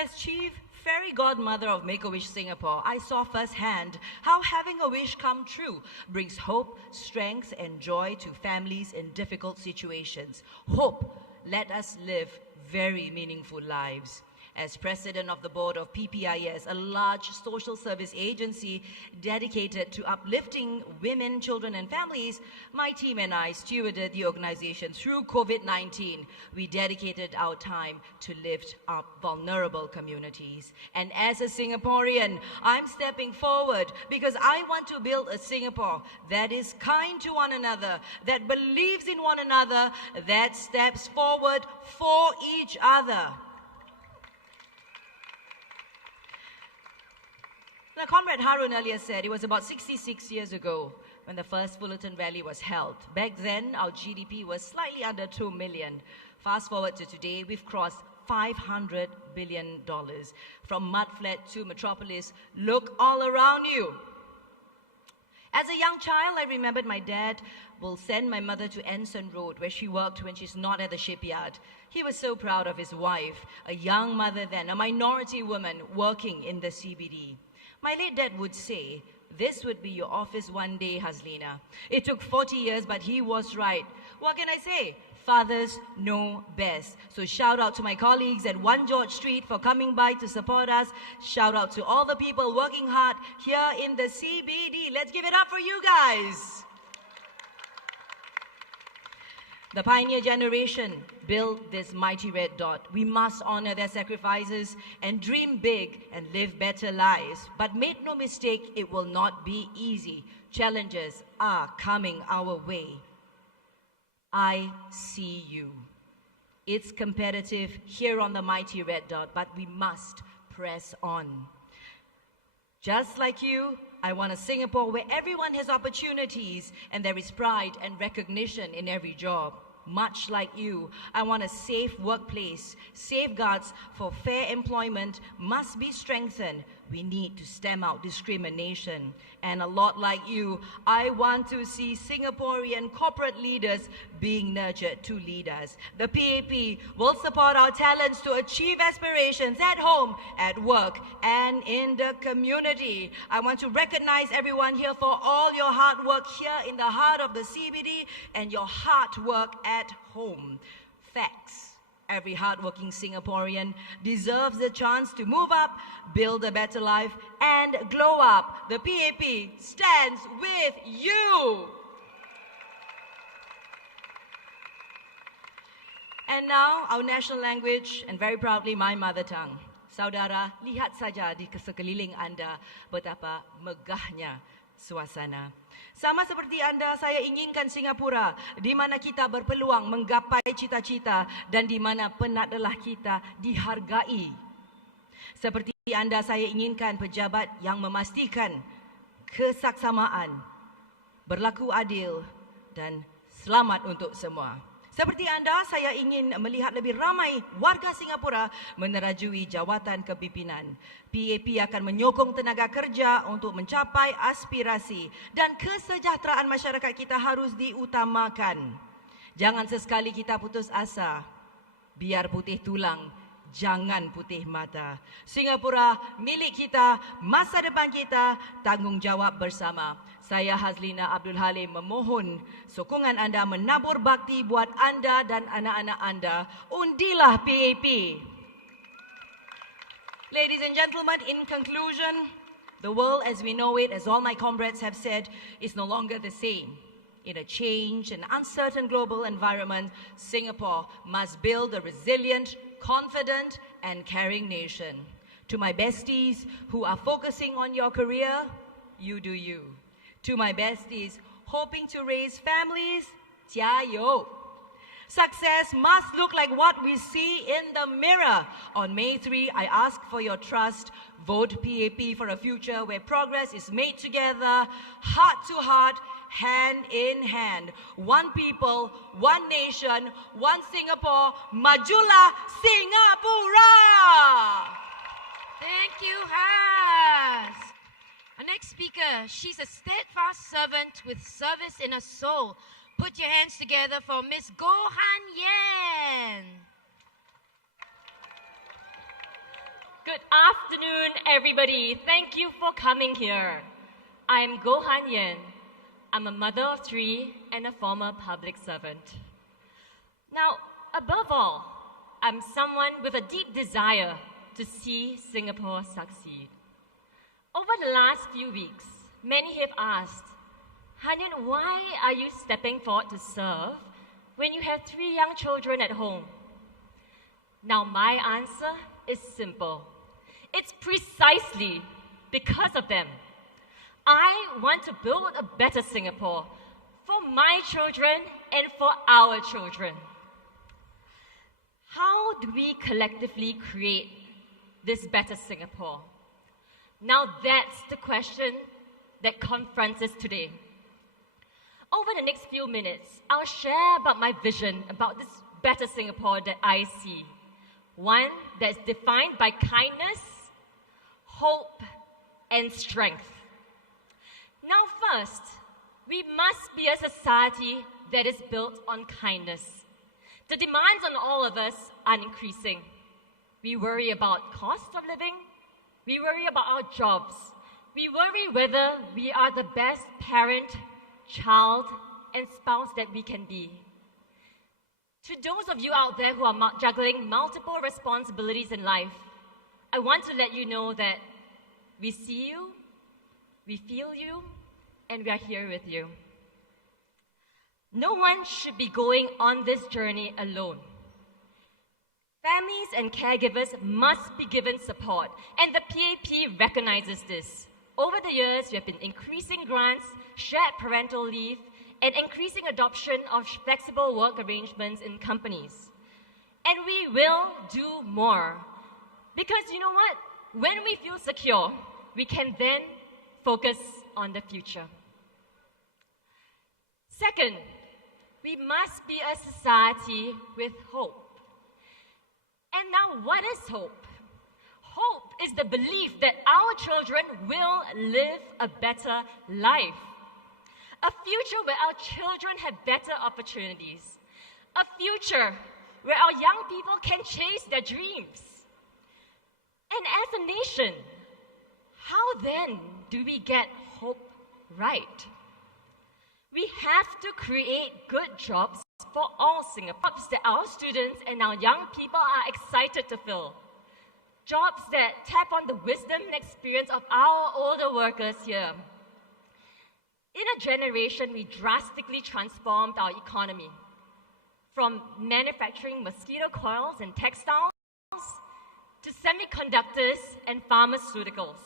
As Chief Fairy Godmother of Make-A-Wish Singapore, I saw firsthand how having a wish come true brings hope, strength, and joy to families in difficult situations. Hope let us live very meaningful lives. As president of the board of PPIS, a large social service agency dedicated to uplifting women, children, and families, my team and I stewarded the organization through COVID-19. We dedicated our time to lift up vulnerable communities. And as a Singaporean, I'm stepping forward because I want to build a Singapore that is kind to one another, that believes in one another, that steps forward for each other. Now, Comrade Harun earlier said it was about 66 years ago when the first Fullerton Rally was held. Back then, our GDP was slightly under 2 million. Fast forward to today, we've crossed $500 billion. From mudflat to metropolis, look all around you. As a young child, I remembered my dad will send my mother to Anson Road, where she worked when she's not at the shipyard. He was so proud of his wife, a young mother then, a minority woman working in the CBD. My late dad would say, "This would be your office one day, Haslina." It took 40 years, but he was right. What can I say? Fathers know best. So shout out to my colleagues at 1 George Street for coming by to support us. Shout out to all the people working hard here in the CBD. Let's give it up for you guys. The pioneer generation built this mighty red dot. We must honor their sacrifices and dream big and live better lives. But make no mistake, it will not be easy. Challenges are coming our way. I see you. It's competitive here on the mighty red dot, but we must press on. Just like you, I want a Singapore where everyone has opportunities and there is pride and recognition in every job. Much like you, I want a safe workplace. Safeguards for fair employment must be strengthened. We need to stem out discrimination. And a lot like you, I want to see Singaporean corporate leaders being nurtured to lead us. The PAP will support our talents to achieve aspirations at home, at work, and in the community. I want to recognize everyone here for all your hard work here in the heart of the CBD and your hard work at home. Facts. Every hardworking Singaporean deserves the chance to move up, build a better life, and glow up. The PAP stands with you. And now, our national language, and very proudly my mother tongue. Saudara, lihat saja di sekeliling Anda betapa megahnya suasana. Sama seperti Anda, saya inginkan Singapura di mana kita berpeluang menggapai cita-cita dan di mana penat lelah kita dihargai. Seperti Anda, saya inginkan pejabat yang memastikan kesaksamaan, berlaku adil dan selamat untuk semua. Seperti anda, saya ingin melihat lebih ramai warga Singapura menerajui jawatan kepimpinan. PAP akan menyokong tenaga kerja untuk mencapai aspirasi dan kesejahteraan masyarakat kita harus diutamakan. Jangan sesekali kita putus asa. Biar putih tulang, jangan putih mata. Singapura milik kita, masa depan kita, tanggungjawab bersama. Saya Hassina Abdul Hale memohon sokongan anda menabur bakti buat anda dan anak-anak anda. Undilah PAP. Ladies and gentlemen, in conclusion, the world as we know it, as all my comrades have said, is no longer the same. In a changed and uncertain global environment, Singapore must build a resilient, confident and caring nation. To my besties who are focusing on your career, you do you. To my besties hoping to raise families, 加油! Success must look like what we see in the mirror. On May 3, I ask for your trust. Vote PAP for a future where progress is made together, heart to heart, hand in hand. One people, one nation, one Singapore. Majulah Singapura! Thank you, Has. Our next speaker, she's a steadfast servant with service in her soul. Put your hands together for Miss Gohan Yen. Good afternoon, everybody. Thank you for coming here. I'm Gohan Yen. I'm a mother of 3 and a former public servant. Now, above all, I'm someone with a deep desire to see Singapore succeed. Over the last few weeks, many have asked, Han Yen, why are you stepping forward to serve when you have 3 young children at home? Now, my answer is simple. It's precisely because of them. I want to build a better Singapore for my children and for our children. How do we collectively create this better Singapore? Now that's the question that confronts us today. Over the next few minutes, I'll share about my vision about this better Singapore that I see. One that's defined by kindness, hope, and strength. Now first, we must be a society that is built on kindness. The demands on all of us are increasing. We worry about cost of living. We worry about our jobs. We worry whether we are the best parent, child, and spouse that we can be. To those of you out there who are juggling multiple responsibilities in life, I want to let you know that we see you, we feel you, and we are here with you. No one should be going on this journey alone. Families and caregivers must be given support, and the PAP recognizes this. Over the years, we have been increasing grants, shared parental leave, and increasing adoption of flexible work arrangements in companies. And we will do more. Because you know what? When we feel secure, we can then focus on the future. Second, we must be a society with hope. And now, what is hope? Hope is the belief that our children will live a better life. A future where our children have better opportunities. A future where our young people can chase their dreams. And as a nation, how then do we get hope right? We have to create good jobs for all Singaporeans that our students and our young people are excited to fill. Jobs that tap on the wisdom and experience of our older workers here. In a generation, we drastically transformed our economy from manufacturing mosquito coils and textiles to semiconductors and pharmaceuticals.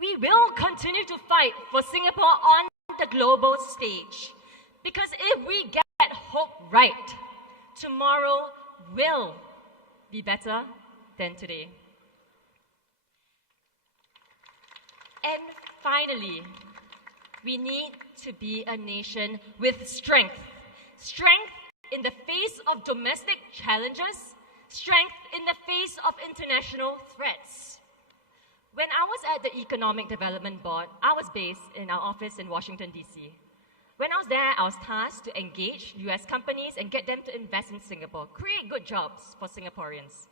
We will continue to fight for Singapore on the global stage, because if we get hope right, tomorrow will be better than today. And finally, we need to be a nation with strength. Strength in the face of domestic challenges, strength in the face of international threats. When I was at the Economic Development Board, I was based in our office in Washington, D.C. When I was there, I was tasked to engage US companies and get them to invest in Singapore, create good jobs for Singaporeans.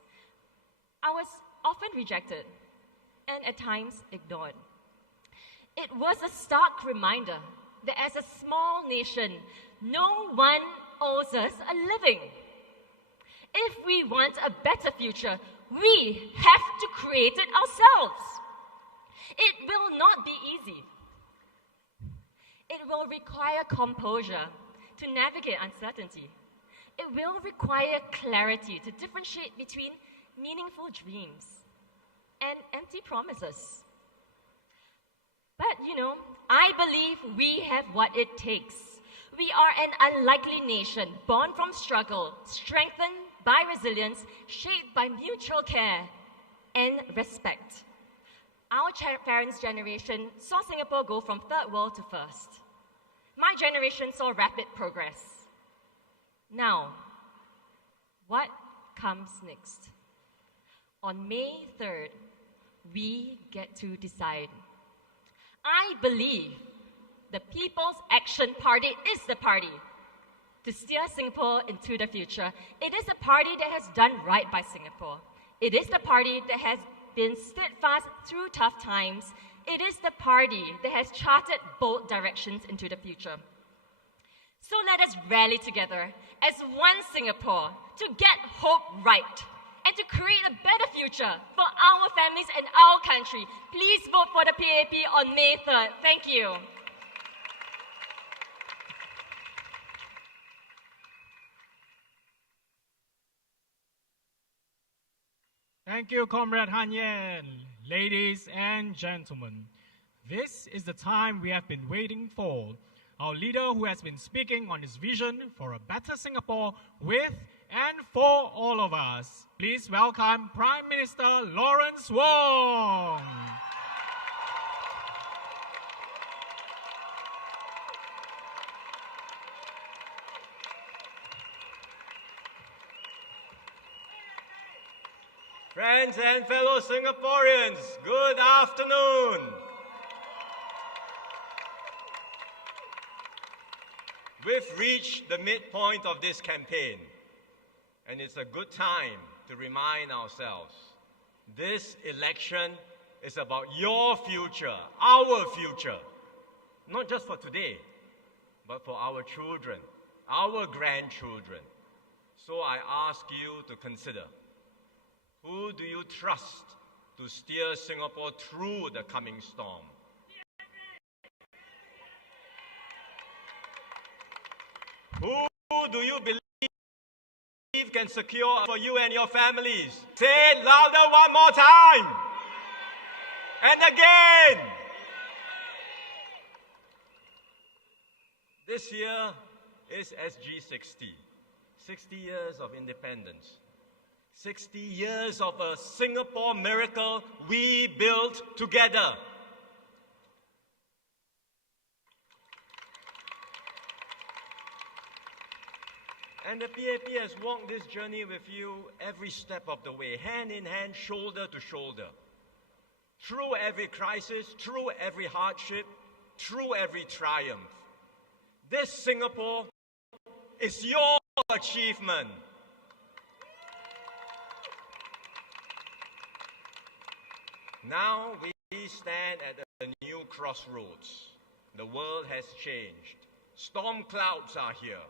I was often rejected and at times ignored. It was a stark reminder that as a small nation, no one owes us a living. If we want a better future, we have to create it ourselves. It will not be easy. It will require composure to navigate uncertainty. It will require clarity to differentiate between meaningful dreams and empty promises. But, I believe we have what it takes. We are an unlikely nation, born from struggle, strengthened by resilience, shaped by mutual care and respect. Our parents' generation saw Singapore go from third world to first. My generation saw rapid progress. Now, what comes next? On May 3rd, we get to decide. I believe the People's Action Party is the party to steer Singapore into the future. It is a party that has done right by Singapore. It is the party that has been steadfast through tough times. It is the party that has charted bold directions into the future. So let us rally together as one Singapore to get hope right and to create a better future for our families and our country. Please vote for the PAP on May 3rd. Thank you. Thank you, Comrade Han Yen. Ladies and gentlemen, this is the time we have been waiting for. Our leader who has been speaking on his vision for a better Singapore with and for all of us. Please welcome Prime Minister Lawrence Wong. Friends and fellow Singaporeans, good afternoon. We've reached the midpoint of this campaign, and it's a good time to remind ourselves, this election is about your future, our future, not just for today, but for our children, our grandchildren. So I ask you to consider, who do you trust to steer Singapore through the coming storm? Who do you believe can secure for you and your families? Say it louder one more time. And again. This year is SG60, 60 years of independence. 60 years of a Singapore miracle we built together. And the PAP has walked this journey with you every step of the way, hand in hand, shoulder to shoulder. Through every crisis, through every hardship, through every triumph. This Singapore is your achievement. Now we stand at a new crossroads. The world has changed. Storm clouds are here.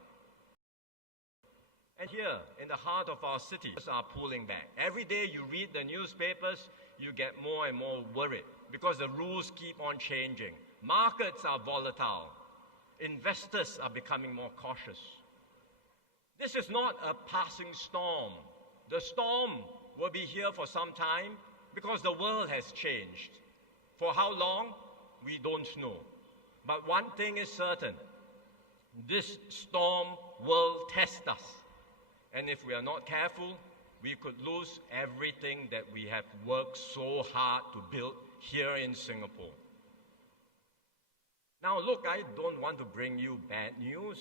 And here, in the heart of our cities, are pulling back. Every day you read the newspapers, you get more and more worried because the rules keep on changing. Markets are volatile. Investors are becoming more cautious. This is not a passing storm. The storm will be here for some time because the world has changed. For how long? We don't know. But one thing is certain. This storm will test us. And if we are not careful, we could lose everything that we have worked so hard to build here in Singapore. Now look, I don't want to bring you bad news,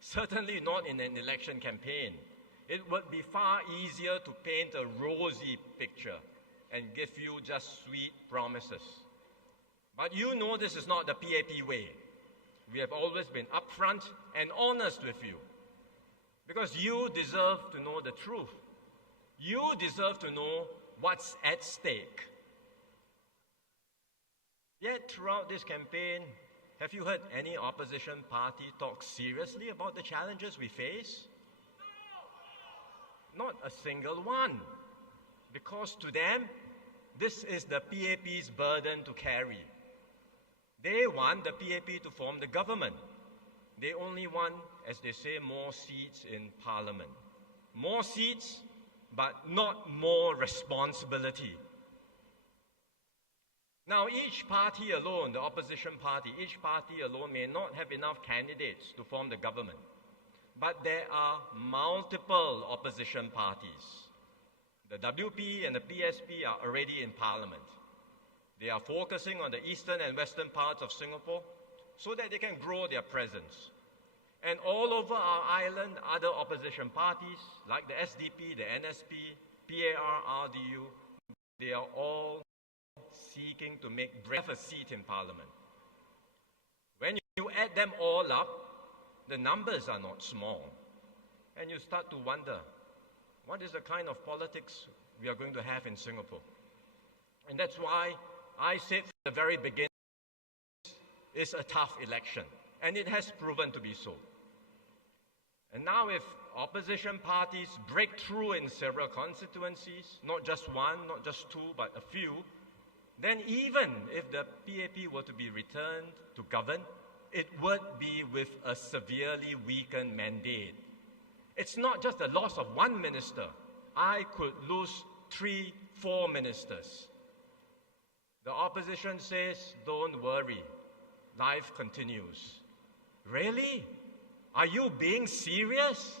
Certainly not in an election campaign. It would be far easier to paint a rosy picture and give you just sweet promises. But you know this is not the PAP way. We have always been upfront and honest with you, because you deserve to know the truth. You deserve to know what's at stake. Yet throughout this campaign, have you heard any opposition party talk seriously about the challenges we face? Not a single one, because to them, this is the PAP's burden to carry. They want the PAP to form the government. They only want, as they say, more seats in parliament. More seats, but not more responsibility. Now, each party alone, the opposition party, each party alone may not have enough candidates to form the government. But there are multiple opposition parties. The WP and the PSP are already in parliament. They are focusing on the eastern and western parts of Singapore so that they can grow their presence. And all over our island, other opposition parties like the SDP, the NSP, PAR, RDU, they are all seeking to have a seat in parliament. When you add them all up, the numbers are not small. And you start to wonder, what is the kind of politics we are going to have in Singapore? And that's why I said from the very beginning, it's a tough election. And it has proven to be so. And now if opposition parties break through in several constituencies, not just one, not just two, but a few, then even if the PAP were to be returned to govern, it would be with a severely weakened mandate. It's not just the loss of one minister. I could lose 3, 4 ministers. The opposition says, don't worry, life continues. Really? Are you being serious?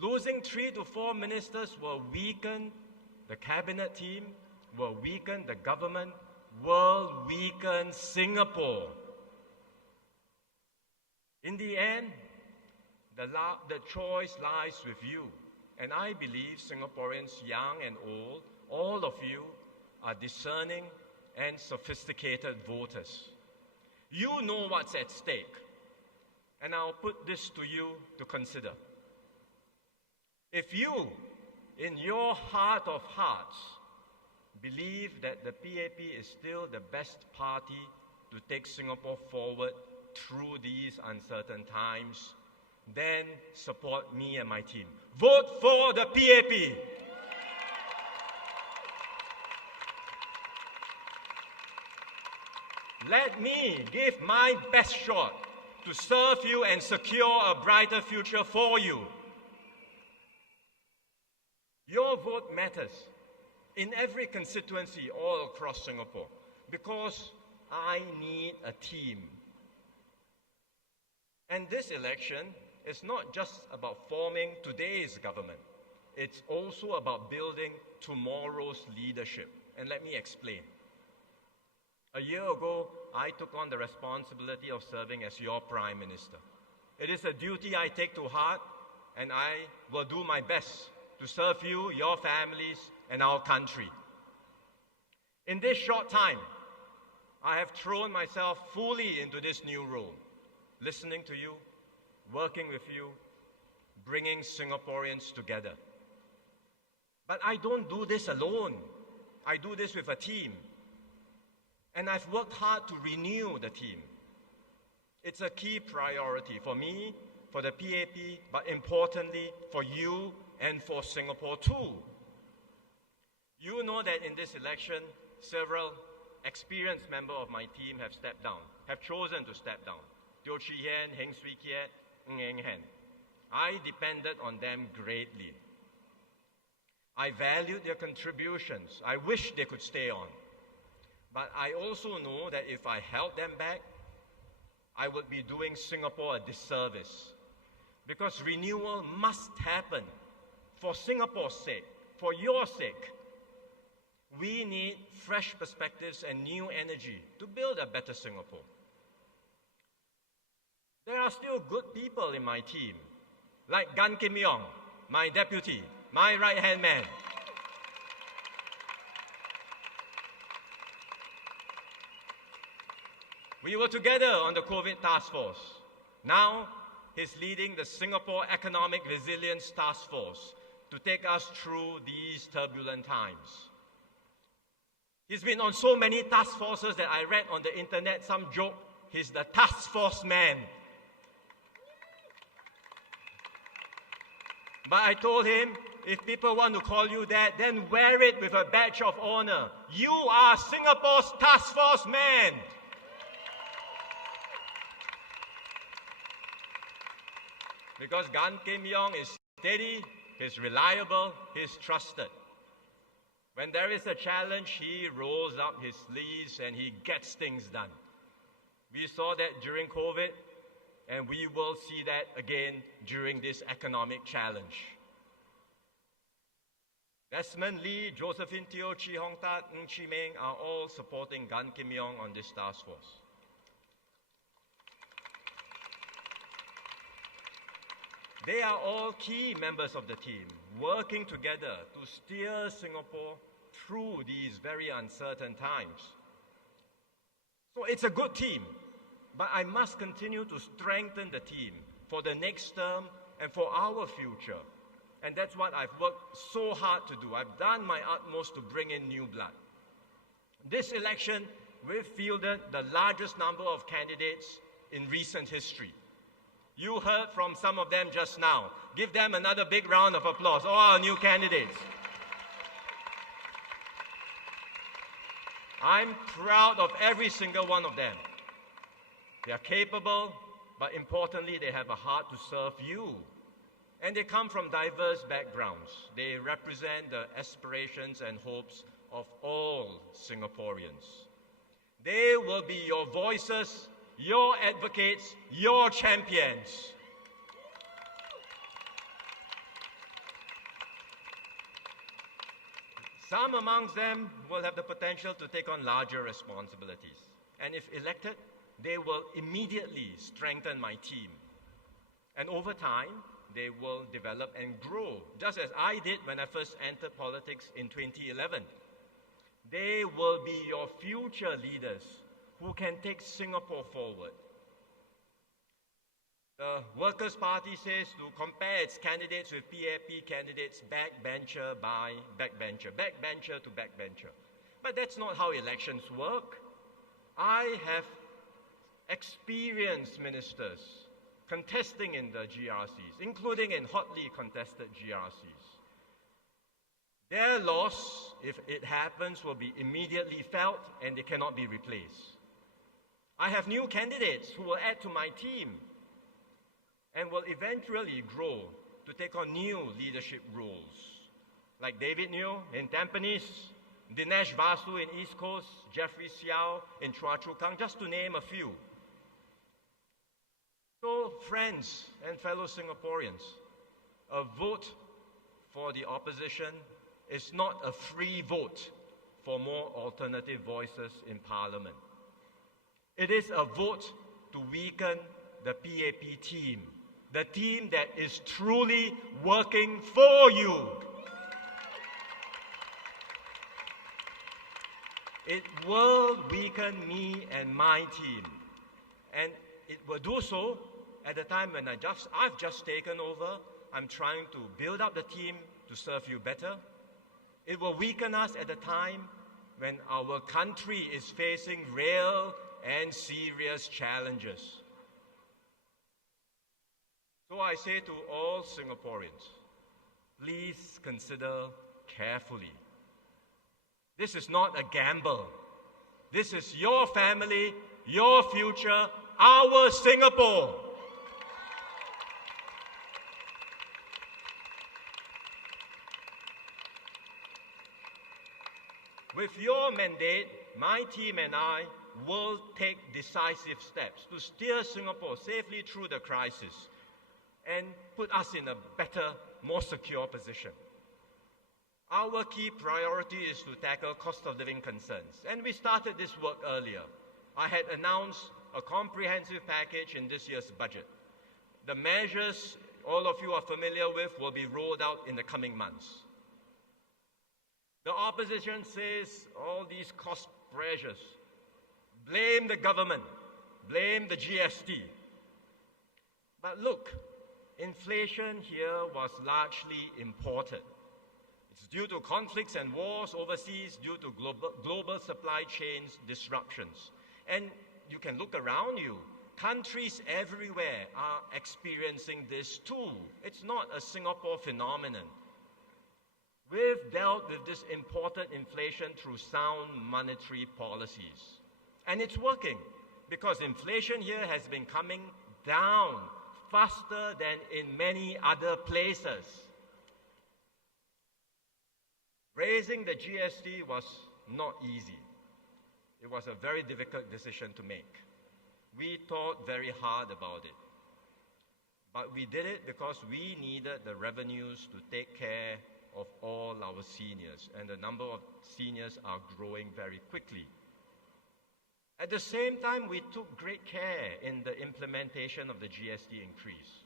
Losing 3 to 4 ministers will weaken the cabinet team, will weaken the government, will weaken Singapore. In the end, the choice lies with you. And I believe Singaporeans, young and old, all of you are discerning and sophisticated voters. You know what's at stake. And I'll put this to you to consider. If you, in your heart of hearts, believe that the PAP is still the best party to take Singapore forward through these uncertain times, then support me and my team. Vote for the PAP. Let me give my best shot to serve you and secure a brighter future for you. Your vote matters in every constituency all across Singapore, because I need a team. And this election is not just about forming today's government. It's also about building tomorrow's leadership. And let me explain. A year ago, I took on the responsibility of serving as your Prime Minister. It is a duty I take to heart, and I will do my best to serve you, your families, and our country. In this short time, I have thrown myself fully into this new role, listening to you, working with you, bringing Singaporeans together. But I don't do this alone. I do this with a team. And I've worked hard to renew the team. It's a key priority for me, for the PAP, but importantly for you and for Singapore too. You know that in this election, several experienced members of my team have stepped down, have chosen to step down. Teo Chee Hian, Heng Swee Kiat, Ng Eng Hen. I depended on them greatly. I valued their contributions. I wish they could stay on. But I also know that if I held them back, I would be doing Singapore a disservice. Because renewal must happen for Singapore's sake, for your sake. We need fresh perspectives and new energy to build a better Singapore. There are still good people in my team, like Gan Kim Yong, my deputy, my right-hand man. We were together on the COVID task force. Now, he's leading the Singapore Economic Resilience Task Force to take us through these turbulent times. He's been on so many task forces that I read on the internet some joke, he's the task force man. But I told him, if people want to call you that, then wear it with a badge of honor. You are Singapore's task force man. Because Gan Kim Yong is steady, he's reliable, he's trusted. When there is a challenge, he rolls up his sleeves and he gets things done. We saw that during COVID, and we will see that again during this economic challenge. Desmond Lee, Josephine Teo, Chee Hong Tat, Ng Chee Meng are all supporting Gan Kim Yong on this task force. They are all key members of the team, working together to steer Singapore through these very uncertain times. So it's a good team, but I must continue to strengthen the team for the next term and for our future. And that's what I've worked so hard to do. I've done my utmost to bring in new blood. This election, we've fielded the largest number of candidates in recent history. You heard from some of them just now. Give them another big round of applause, all our new candidates. I'm proud of every single one of them. They are capable, but importantly, they have a heart to serve you. And they come from diverse backgrounds. They represent the aspirations and hopes of all Singaporeans. They will be your voices, your advocates, your champions. Some amongst them will have the potential to take on larger responsibilities. And if elected, they will immediately strengthen my team. And over time, they will develop and grow, just as I did when I first entered politics in 2011. They will be your future leaders who can take Singapore forward. The Workers' Party says to compare its candidates with PAP candidates backbencher by backbencher, backbencher to backbencher. But that's not how elections work. I have experienced ministers contesting in the GRCs, including in hotly contested GRCs. Their loss, if it happens, will be immediately felt and they cannot be replaced. I have new candidates who will add to my team and will eventually grow to take on new leadership roles, like David Neo in Tampines, Dinesh Vasu in East Coast, Jeffrey Xiao in Chua Chu Kang, just to name a few. So, friends and fellow Singaporeans, a vote for the opposition is not a free vote for more alternative voices in Parliament. It is a vote to weaken the PAP team, the team that is truly working for you. It will weaken me and my team, and it will do so at a time when I've just taken over. I'm trying to build up the team to serve you better. It will weaken us at a time when our country is facing real and serious challenges. So I say to all Singaporeans, please consider carefully. This is not a gamble. This is your family, your future, our Singapore. With your mandate, my team and I will take decisive steps to steer Singapore safely through the crisis and put us in a better, more secure position. Our key priority is to tackle cost of living concerns, and we started this work earlier. I had announced a comprehensive package in this year's budget. The measures all of you are familiar with will be rolled out in the coming months. The opposition says all these cost pressures, blame the government, blame the GST. But look, inflation here was largely imported. It's due to conflicts and wars overseas, due to global supply chains disruptions. And you can look around you. Countries everywhere are experiencing this too. It's not a Singapore phenomenon. We've dealt with this imported inflation through sound monetary policies. And it's working because inflation here has been coming down faster than in many other places. Raising the GST was not easy. It was a very difficult decision to make. We thought very hard about it. But we did it because we needed the revenues to take care of all our seniors, and the number of seniors are growing very quickly. At the same time, we took great care in the implementation of the GST increase,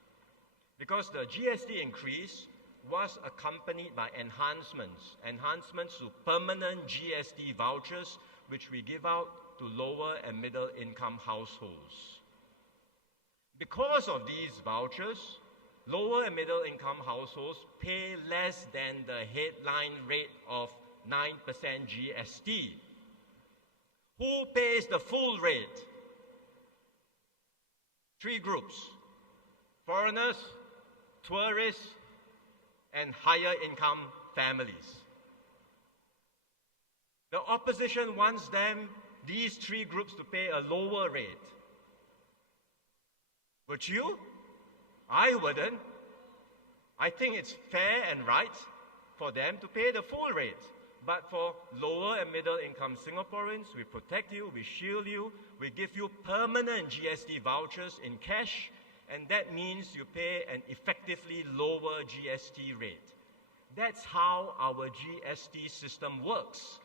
because the GST increase was accompanied by enhancements to permanent GST vouchers, which we give out to lower and middle income households. Because of these vouchers, lower and middle income households pay less than the headline rate of 9% GST. Who pays the full rate? Three groups: foreigners, tourists, and higher income families. The opposition wants these three groups to pay a lower rate. Would you? I wouldn't. I think it's fair and right for them to pay the full rate. But for lower and middle income Singaporeans, we protect you, we shield you, we give you permanent GST vouchers in cash, and that means you pay an effectively lower GST rate. That's how our GST system works.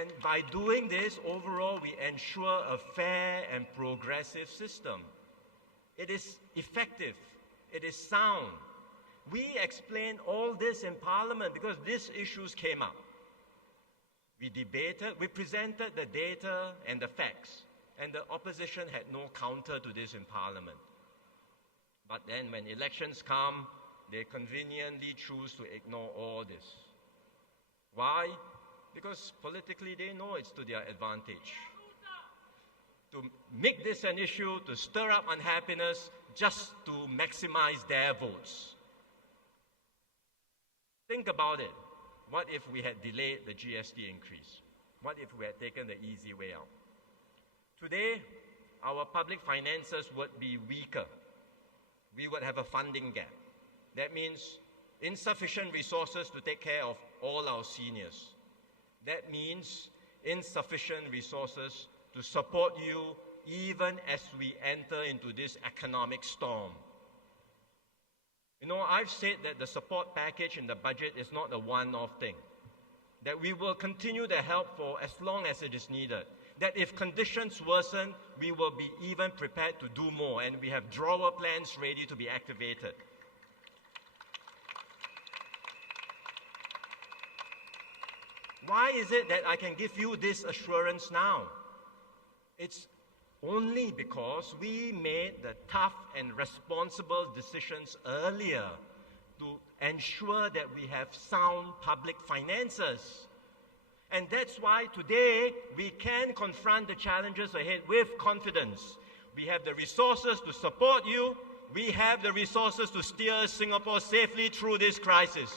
And by doing this, overall, we ensure a fair and progressive system. It is effective. It is sound. We explained all this in Parliament because these issues came up. We debated, we presented the data and the facts, and the opposition had no counter to this in Parliament. But then when elections come, they conveniently choose to ignore all this. Why? Because politically they know it's to their advantage. To make this an issue, to stir up unhappiness, just to maximize their votes. Think about it. What if we had delayed the GST increase? What if we had taken the easy way out? Today, our public finances would be weaker. We would have a funding gap. That means insufficient resources to take care of all our seniors. That means insufficient resources to support you even as we enter into this economic storm. You know, I've said that the support package in the budget is not a one-off thing, that we will continue the help for as long as it is needed, that if conditions worsen, we will be even prepared to do more, and we have drawer plans ready to be activated. Why is it that I can give you this assurance now? It's only because we made the tough and responsible decisions earlier to ensure that we have sound public finances. And that's why today we can confront the challenges ahead with confidence. We have the resources to support you. We have the resources to steer Singapore safely through this crisis.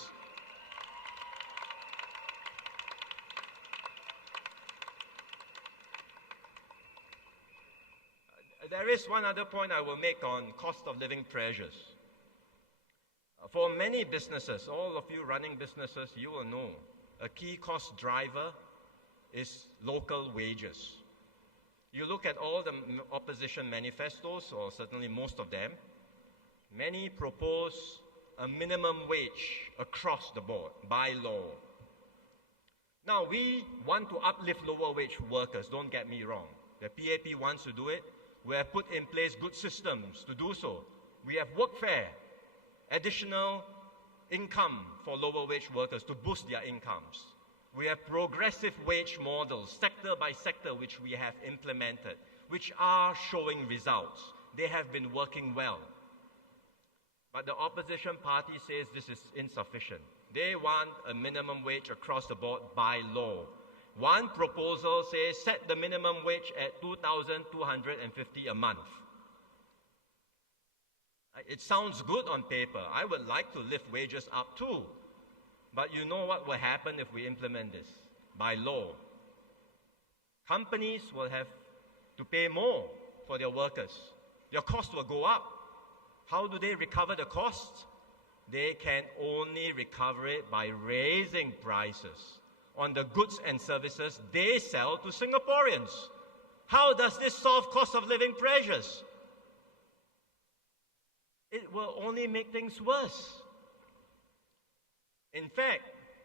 There is one other point I will make on cost of living pressures. For many businesses, all of you running businesses, you will know a key cost driver is local wages. You look at all the opposition manifestos, or certainly most of them, many propose a minimum wage across the board by law. Now, we want to uplift lower wage workers, don't get me wrong. The PAP wants to do it. We have put in place good systems to do so. We have workfare, additional income for lower wage workers to boost their incomes. We have progressive wage models, sector by sector, which we have implemented, which are showing results. They have been working well. But the opposition party says this is insufficient. They want a minimum wage across the board by law. One proposal says set the minimum wage at $2,250 a month. It sounds good on paper. I would like to lift wages up too. But you know what will happen if we implement this? By law. Companies will have to pay more for their workers. Their costs will go up. How do they recover the costs? They can only recover it by raising prices on the goods and services they sell to Singaporeans. How does this solve cost of living pressures? It will only make things worse. In fact,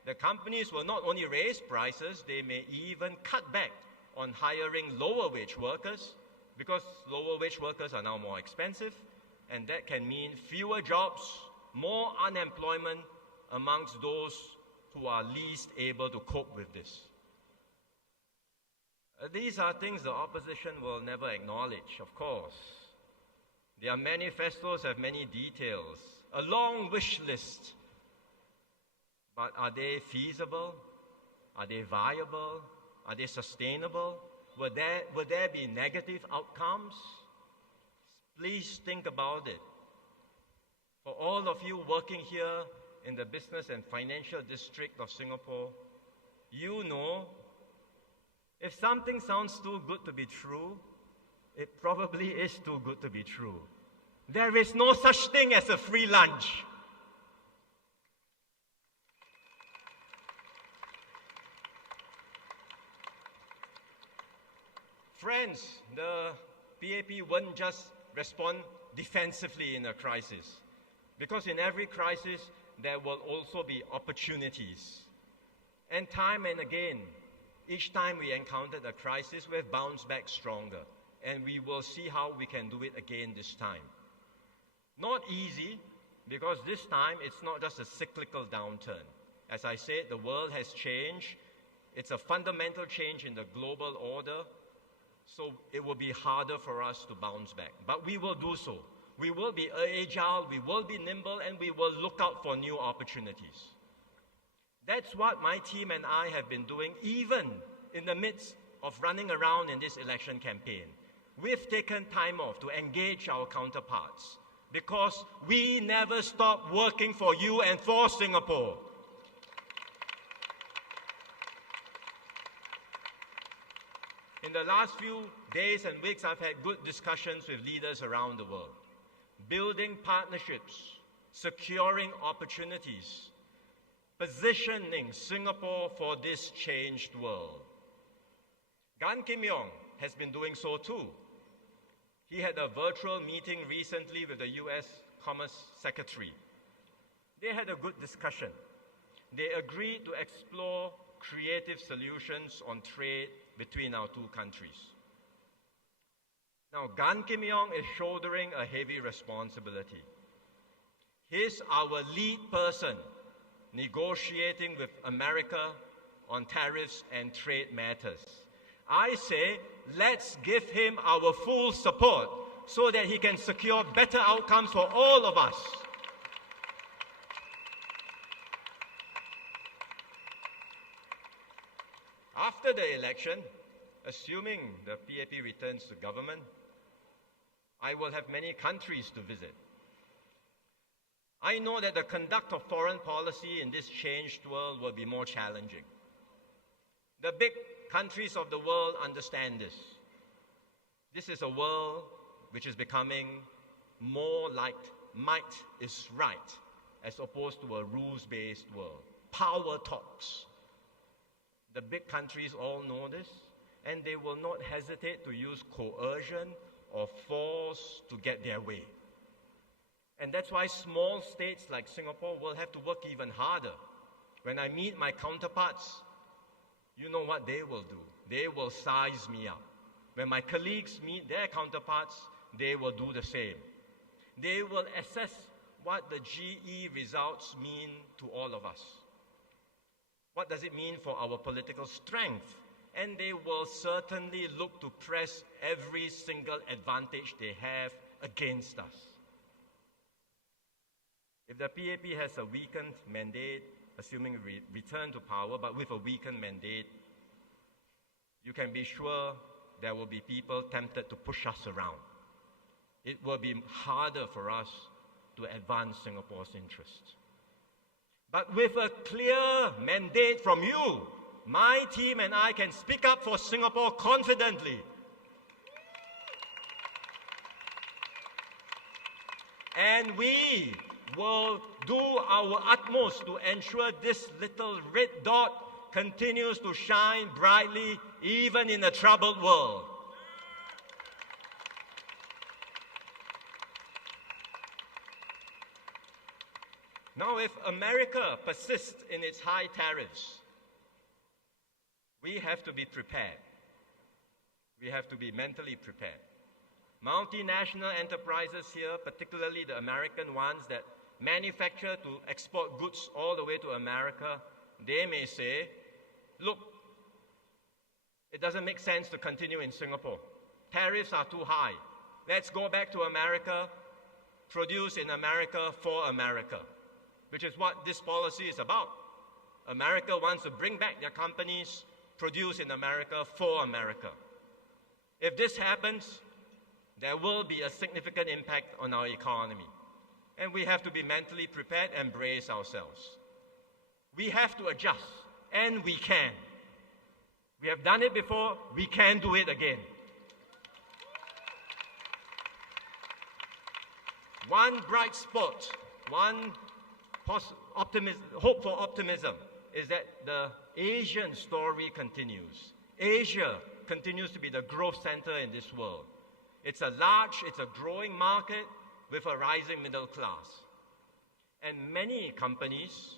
the companies will not only raise prices, they may even cut back on hiring lower wage workers, because lower wage workers are now more expensive, and that can mean fewer jobs, more unemployment amongst those who are least able to cope with this. These are things the opposition will never acknowledge, of course. Their manifestos have many details, a long wish list. But are they feasible? Are they viable? Are they sustainable? Will there be negative outcomes? Please think about it. For all of you working here in the business and financial district of Singapore, you know, if something sounds too good to be true, it probably is too good to be true. There is no such thing as a free lunch. Friends, the PAP won't just respond defensively in a crisis, because in every crisis there will also be opportunities. And time and again, each time we encountered a crisis, we've bounced back stronger, and we will see how we can do it again this time. Not easy, because this time it's not just a cyclical downturn. As I said, the world has changed. It's a fundamental change in the global order. So it will be harder for us to bounce back. But we will do so. We will be agile, we will be nimble, and we will look out for new opportunities. That's what my team and I have been doing, even in the midst of running around in this election campaign. We've taken time off to engage our counterparts, because we never stop working for you and for Singapore. In the last few days and weeks, I've had good discussions with leaders around the world, building partnerships, securing opportunities, positioning Singapore for this changed world. Gan Kim Yong has been doing so too. He had a virtual meeting recently with the US Commerce Secretary. They had a good discussion. They agreed to explore creative solutions on trade between our two countries. Now, Gan Kim Yong is shouldering a heavy responsibility. He's our lead person negotiating with America on tariffs and trade matters. I say, let's give him our full support so that he can secure better outcomes for all of us. After the election, assuming the PAP returns to government, I will have many countries to visit. I know that the conduct of foreign policy in this changed world will be more challenging. The big countries of the world understand this. This is a world which is becoming more like might is right, as opposed to a rules-based world. Power talks. The big countries all know this, and they will not hesitate to use coercion or force to get their way. And that's why small states like Singapore will have to work even harder. When I meet my counterparts you know what they will do? They will size me up. When my colleagues meet their counterparts, they will do the same. They will assess what the GE results mean to all of us. What does it mean for our political strength? And they will certainly look to press every single advantage they have against us. If the PAP has a weakened mandate, assuming return to power, but with a weakened mandate, you can be sure there will be people tempted to push us around. It will be harder for us to advance Singapore's interests. But with a clear mandate from you, my team and I can speak up for Singapore confidently. And we will do our utmost to ensure this little red dot continues to shine brightly even in a troubled world. Now, if America persists in its high tariffs, we have to be prepared. We have to be mentally prepared. Multinational enterprises here, particularly the American ones that manufacture to export goods all the way to America, they may say, look, it doesn't make sense to continue in Singapore. Tariffs are too high. Let's go back to America, produce in America for America, which is what this policy is about. America wants to bring back their companies, produce in America for America. If this happens, there will be a significant impact on our economy. And we have to be mentally prepared and brace ourselves. We have to adjust, and we can. We have done it before, we can do it again. One bright spot, one hope for optimism is that the Asian story continues. Asia continues to be the growth center in this world. It's a growing market with a rising middle class. And many companies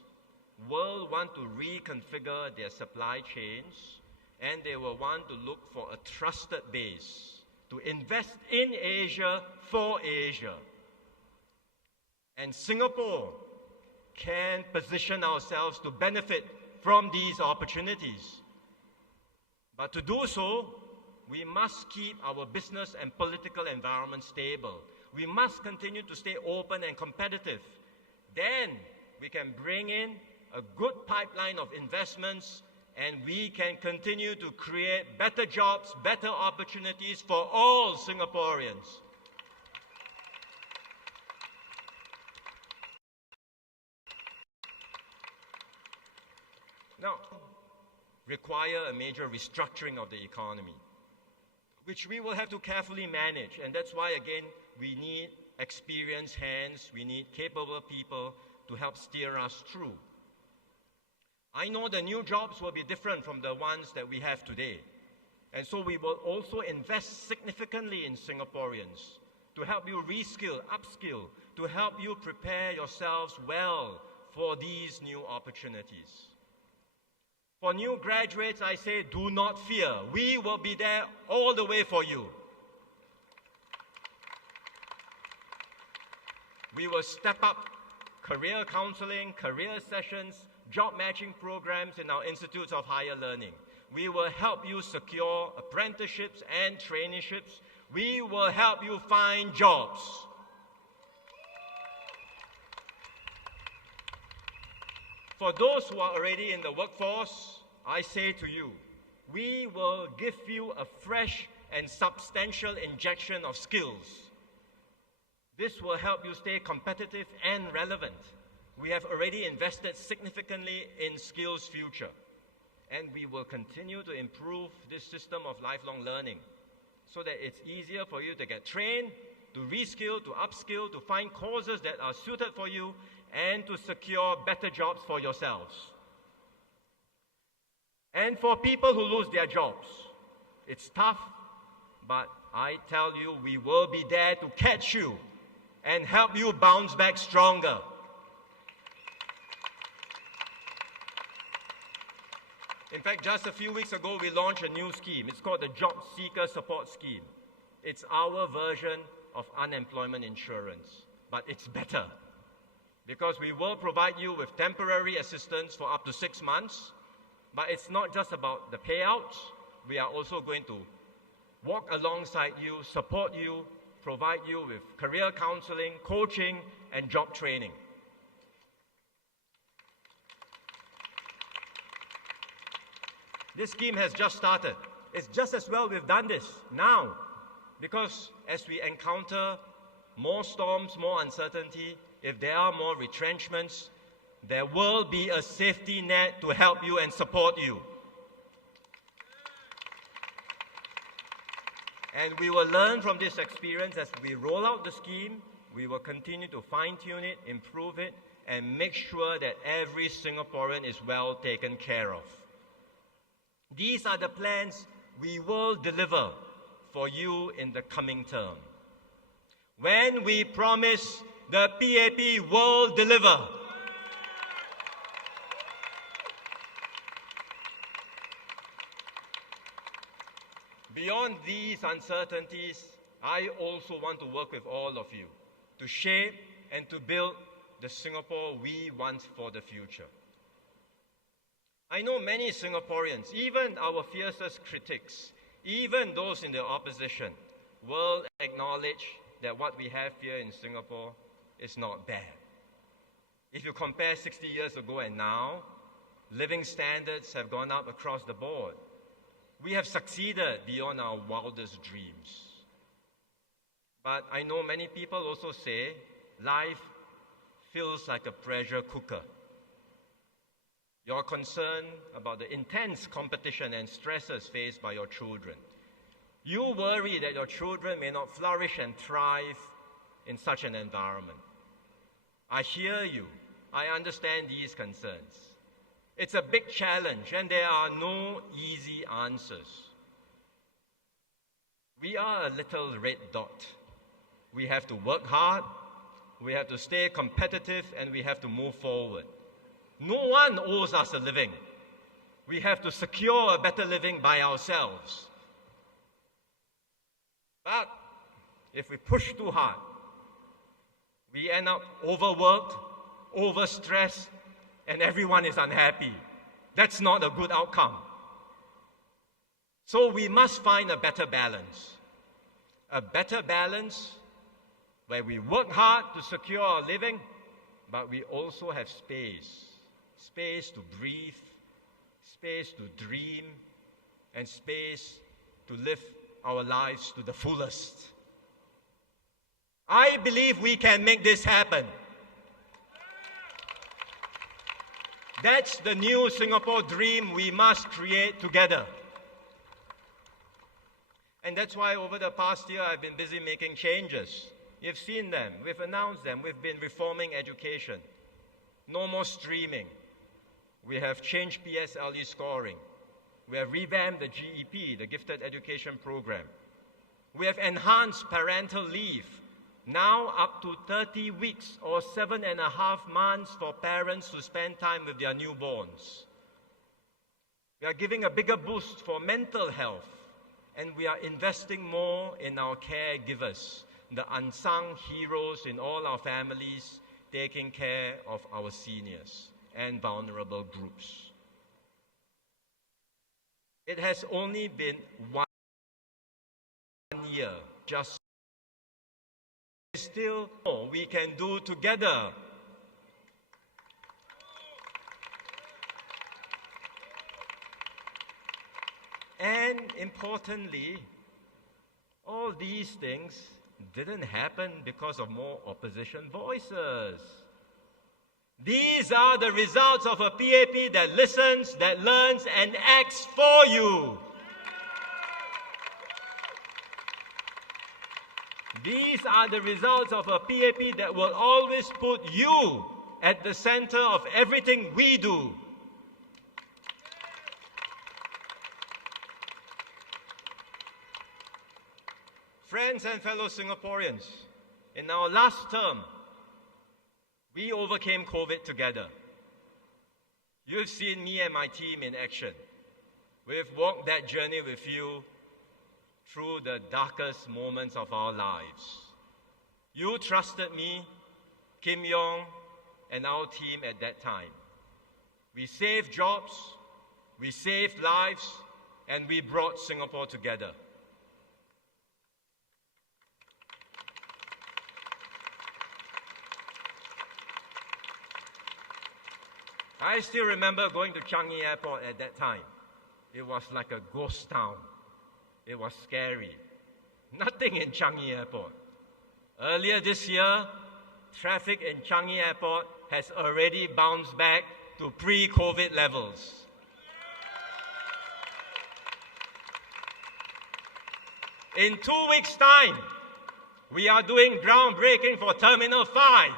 will want to reconfigure their supply chains, and they will want to look for a trusted base to invest in Asia for Asia. And Singapore can position ourselves to benefit from these opportunities. But to do so, we must keep our business and political environment stable. We must continue to stay open and competitive. Then we can bring in a good pipeline of investments, and we can continue to create better jobs, better opportunities for all Singaporeans. Now, require a major restructuring of the economy, which we will have to carefully manage. And that's why, again, we need experienced hands, we need capable people to help steer us through. I know the new jobs will be different from the ones that we have today. And so we will also invest significantly in Singaporeans to help you reskill, upskill, to help you prepare yourselves well for these new opportunities. For new graduates, I say, do not fear. We will be there all the way for you. We will step up career counseling, career sessions, job matching programs in our institutes of higher learning. We will help you secure apprenticeships and traineeships. We will help you find jobs. For those who are already in the workforce, I say to you, we will give you a fresh and substantial injection of skills. This will help you stay competitive and relevant. We have already invested significantly in Skills Future, and we will continue to improve this system of lifelong learning so that it's easier for you to get trained, to reskill, to upskill, to find courses that are suited for you, and to secure better jobs for yourselves. And for people who lose their jobs, it's tough, but I tell you, we will be there to catch you and help you bounce back stronger. In fact, just a few weeks ago, we launched a new scheme. It's called the Job Seeker Support Scheme. It's our version of unemployment insurance, but it's better because we will provide you with temporary assistance for up to 6 months, but it's not just about the payouts. We are also going to walk alongside you, support you, provide you with career counseling, coaching, and job training. This scheme has just started. It's just as well we've done this now, because as we encounter more storms, more uncertainty, if there are more retrenchments, there will be a safety net to help you and support you. And we will learn from this experience as we roll out the scheme. We will continue to fine-tune it, improve it, and make sure that every Singaporean is well taken care of. These are the plans we will deliver for you in the coming term. When we promise, the PAP will deliver. Beyond these uncertainties, I also want to work with all of you to shape and to build the Singapore we want for the future. I know many Singaporeans, even our fiercest critics, even those in the opposition, will acknowledge that what we have here in Singapore is not bad. If you compare 60 years ago and now, living standards have gone up across the board. We have succeeded beyond our wildest dreams. But I know many people also say life feels like a pressure cooker. You're concerned about the intense competition and stresses faced by your children. You worry that your children may not flourish and thrive in such an environment. I hear you. I understand these concerns. It's a big challenge, and there are no easy answers. We are a little red dot. We have to work hard, we have to stay competitive, and we have to move forward. No one owes us a living. We have to secure a better living by ourselves. But if we push too hard, we end up overworked, overstressed, and everyone is unhappy. That's not a good outcome. So we must find a better balance. A better balance where we work hard to secure our living, but we also have space. Space to breathe, space to dream, and space to live our lives to the fullest. I believe we can make this happen. That's the new Singapore dream we must create together. And that's why over the past year I've been busy making changes. You've seen them, we've announced them, we've been reforming education. No more streaming. We have changed PSLE scoring. We have revamped the GEP, the Gifted Education Program. We have enhanced parental leave, now up to 30 weeks or 7.5 months for parents to spend time with their newborns. We are giving a bigger boost for mental health, and we are investing more in our caregivers, the unsung heroes in all our families taking care of our seniors and vulnerable groups. It has only been 1 year, just still more we can do together. And importantly, all these things didn't happen because of more opposition voices. These are the results of a PAP that listens, that learns, and acts for you. These are the results of a PAP that will always put you at the center of everything we do. Friends and fellow Singaporeans, in our last term, we overcame COVID together. You've seen me and my team in action. We've walked that journey with you through the darkest moments of our lives. You trusted me, Kim Yong, and our team at that time. We saved jobs, we saved lives, and we brought Singapore together. I still remember going to Changi Airport at that time. It was like a ghost town. It was scary. Nothing in Changi Airport. Earlier this year, traffic in Changi Airport has already bounced back to pre-COVID levels. In 2 weeks' time, we are doing groundbreaking for Terminal 5.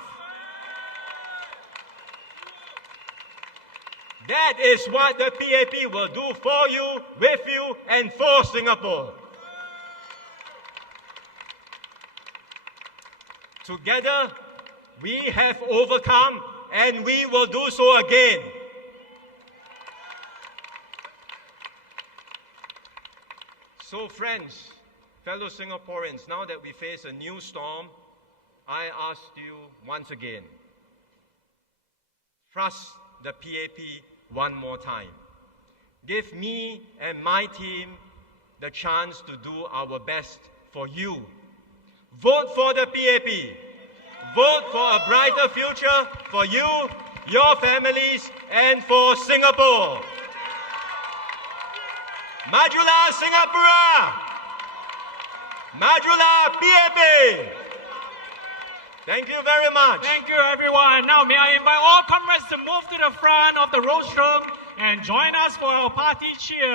That is what the PAP will do for you, with you, and for Singapore. Together, we have overcome, and we will do so again. So friends, fellow Singaporeans, now that we face a new storm, I ask you once again, trust the PAP one more time. Give me and my team the chance to do our best for you. Vote for the PAP. Vote for a brighter future for you, your families, and for Singapore. Majulah Singapura! Majulah PAP! Thank you very much. Thank you, everyone. Now, may I invite all comrades to move to the front of the rostrum and join us for our party cheer.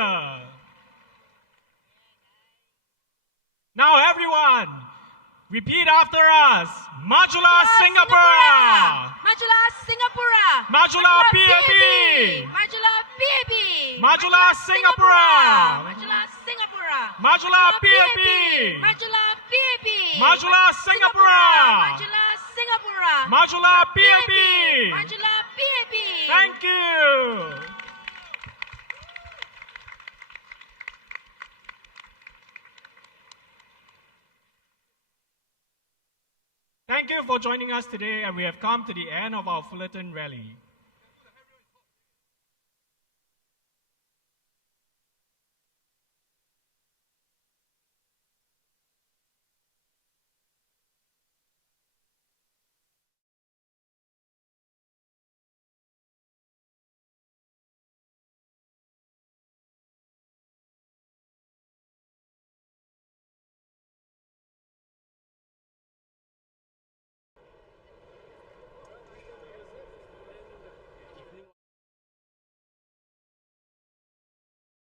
Now, everyone, repeat after us. Majulah Singapura! Majulah Singapura! Majulah PAP! Majulah PAP! Majulah Singapura! Majulah Singapura! Majulah PAP! Majulah PAP! Majulah Singapura! Majulah Singapura! Majulah PAP! Majulah PAP! Thank you! Thank you for joining us today, and we have come to the end of our Fullerton rally.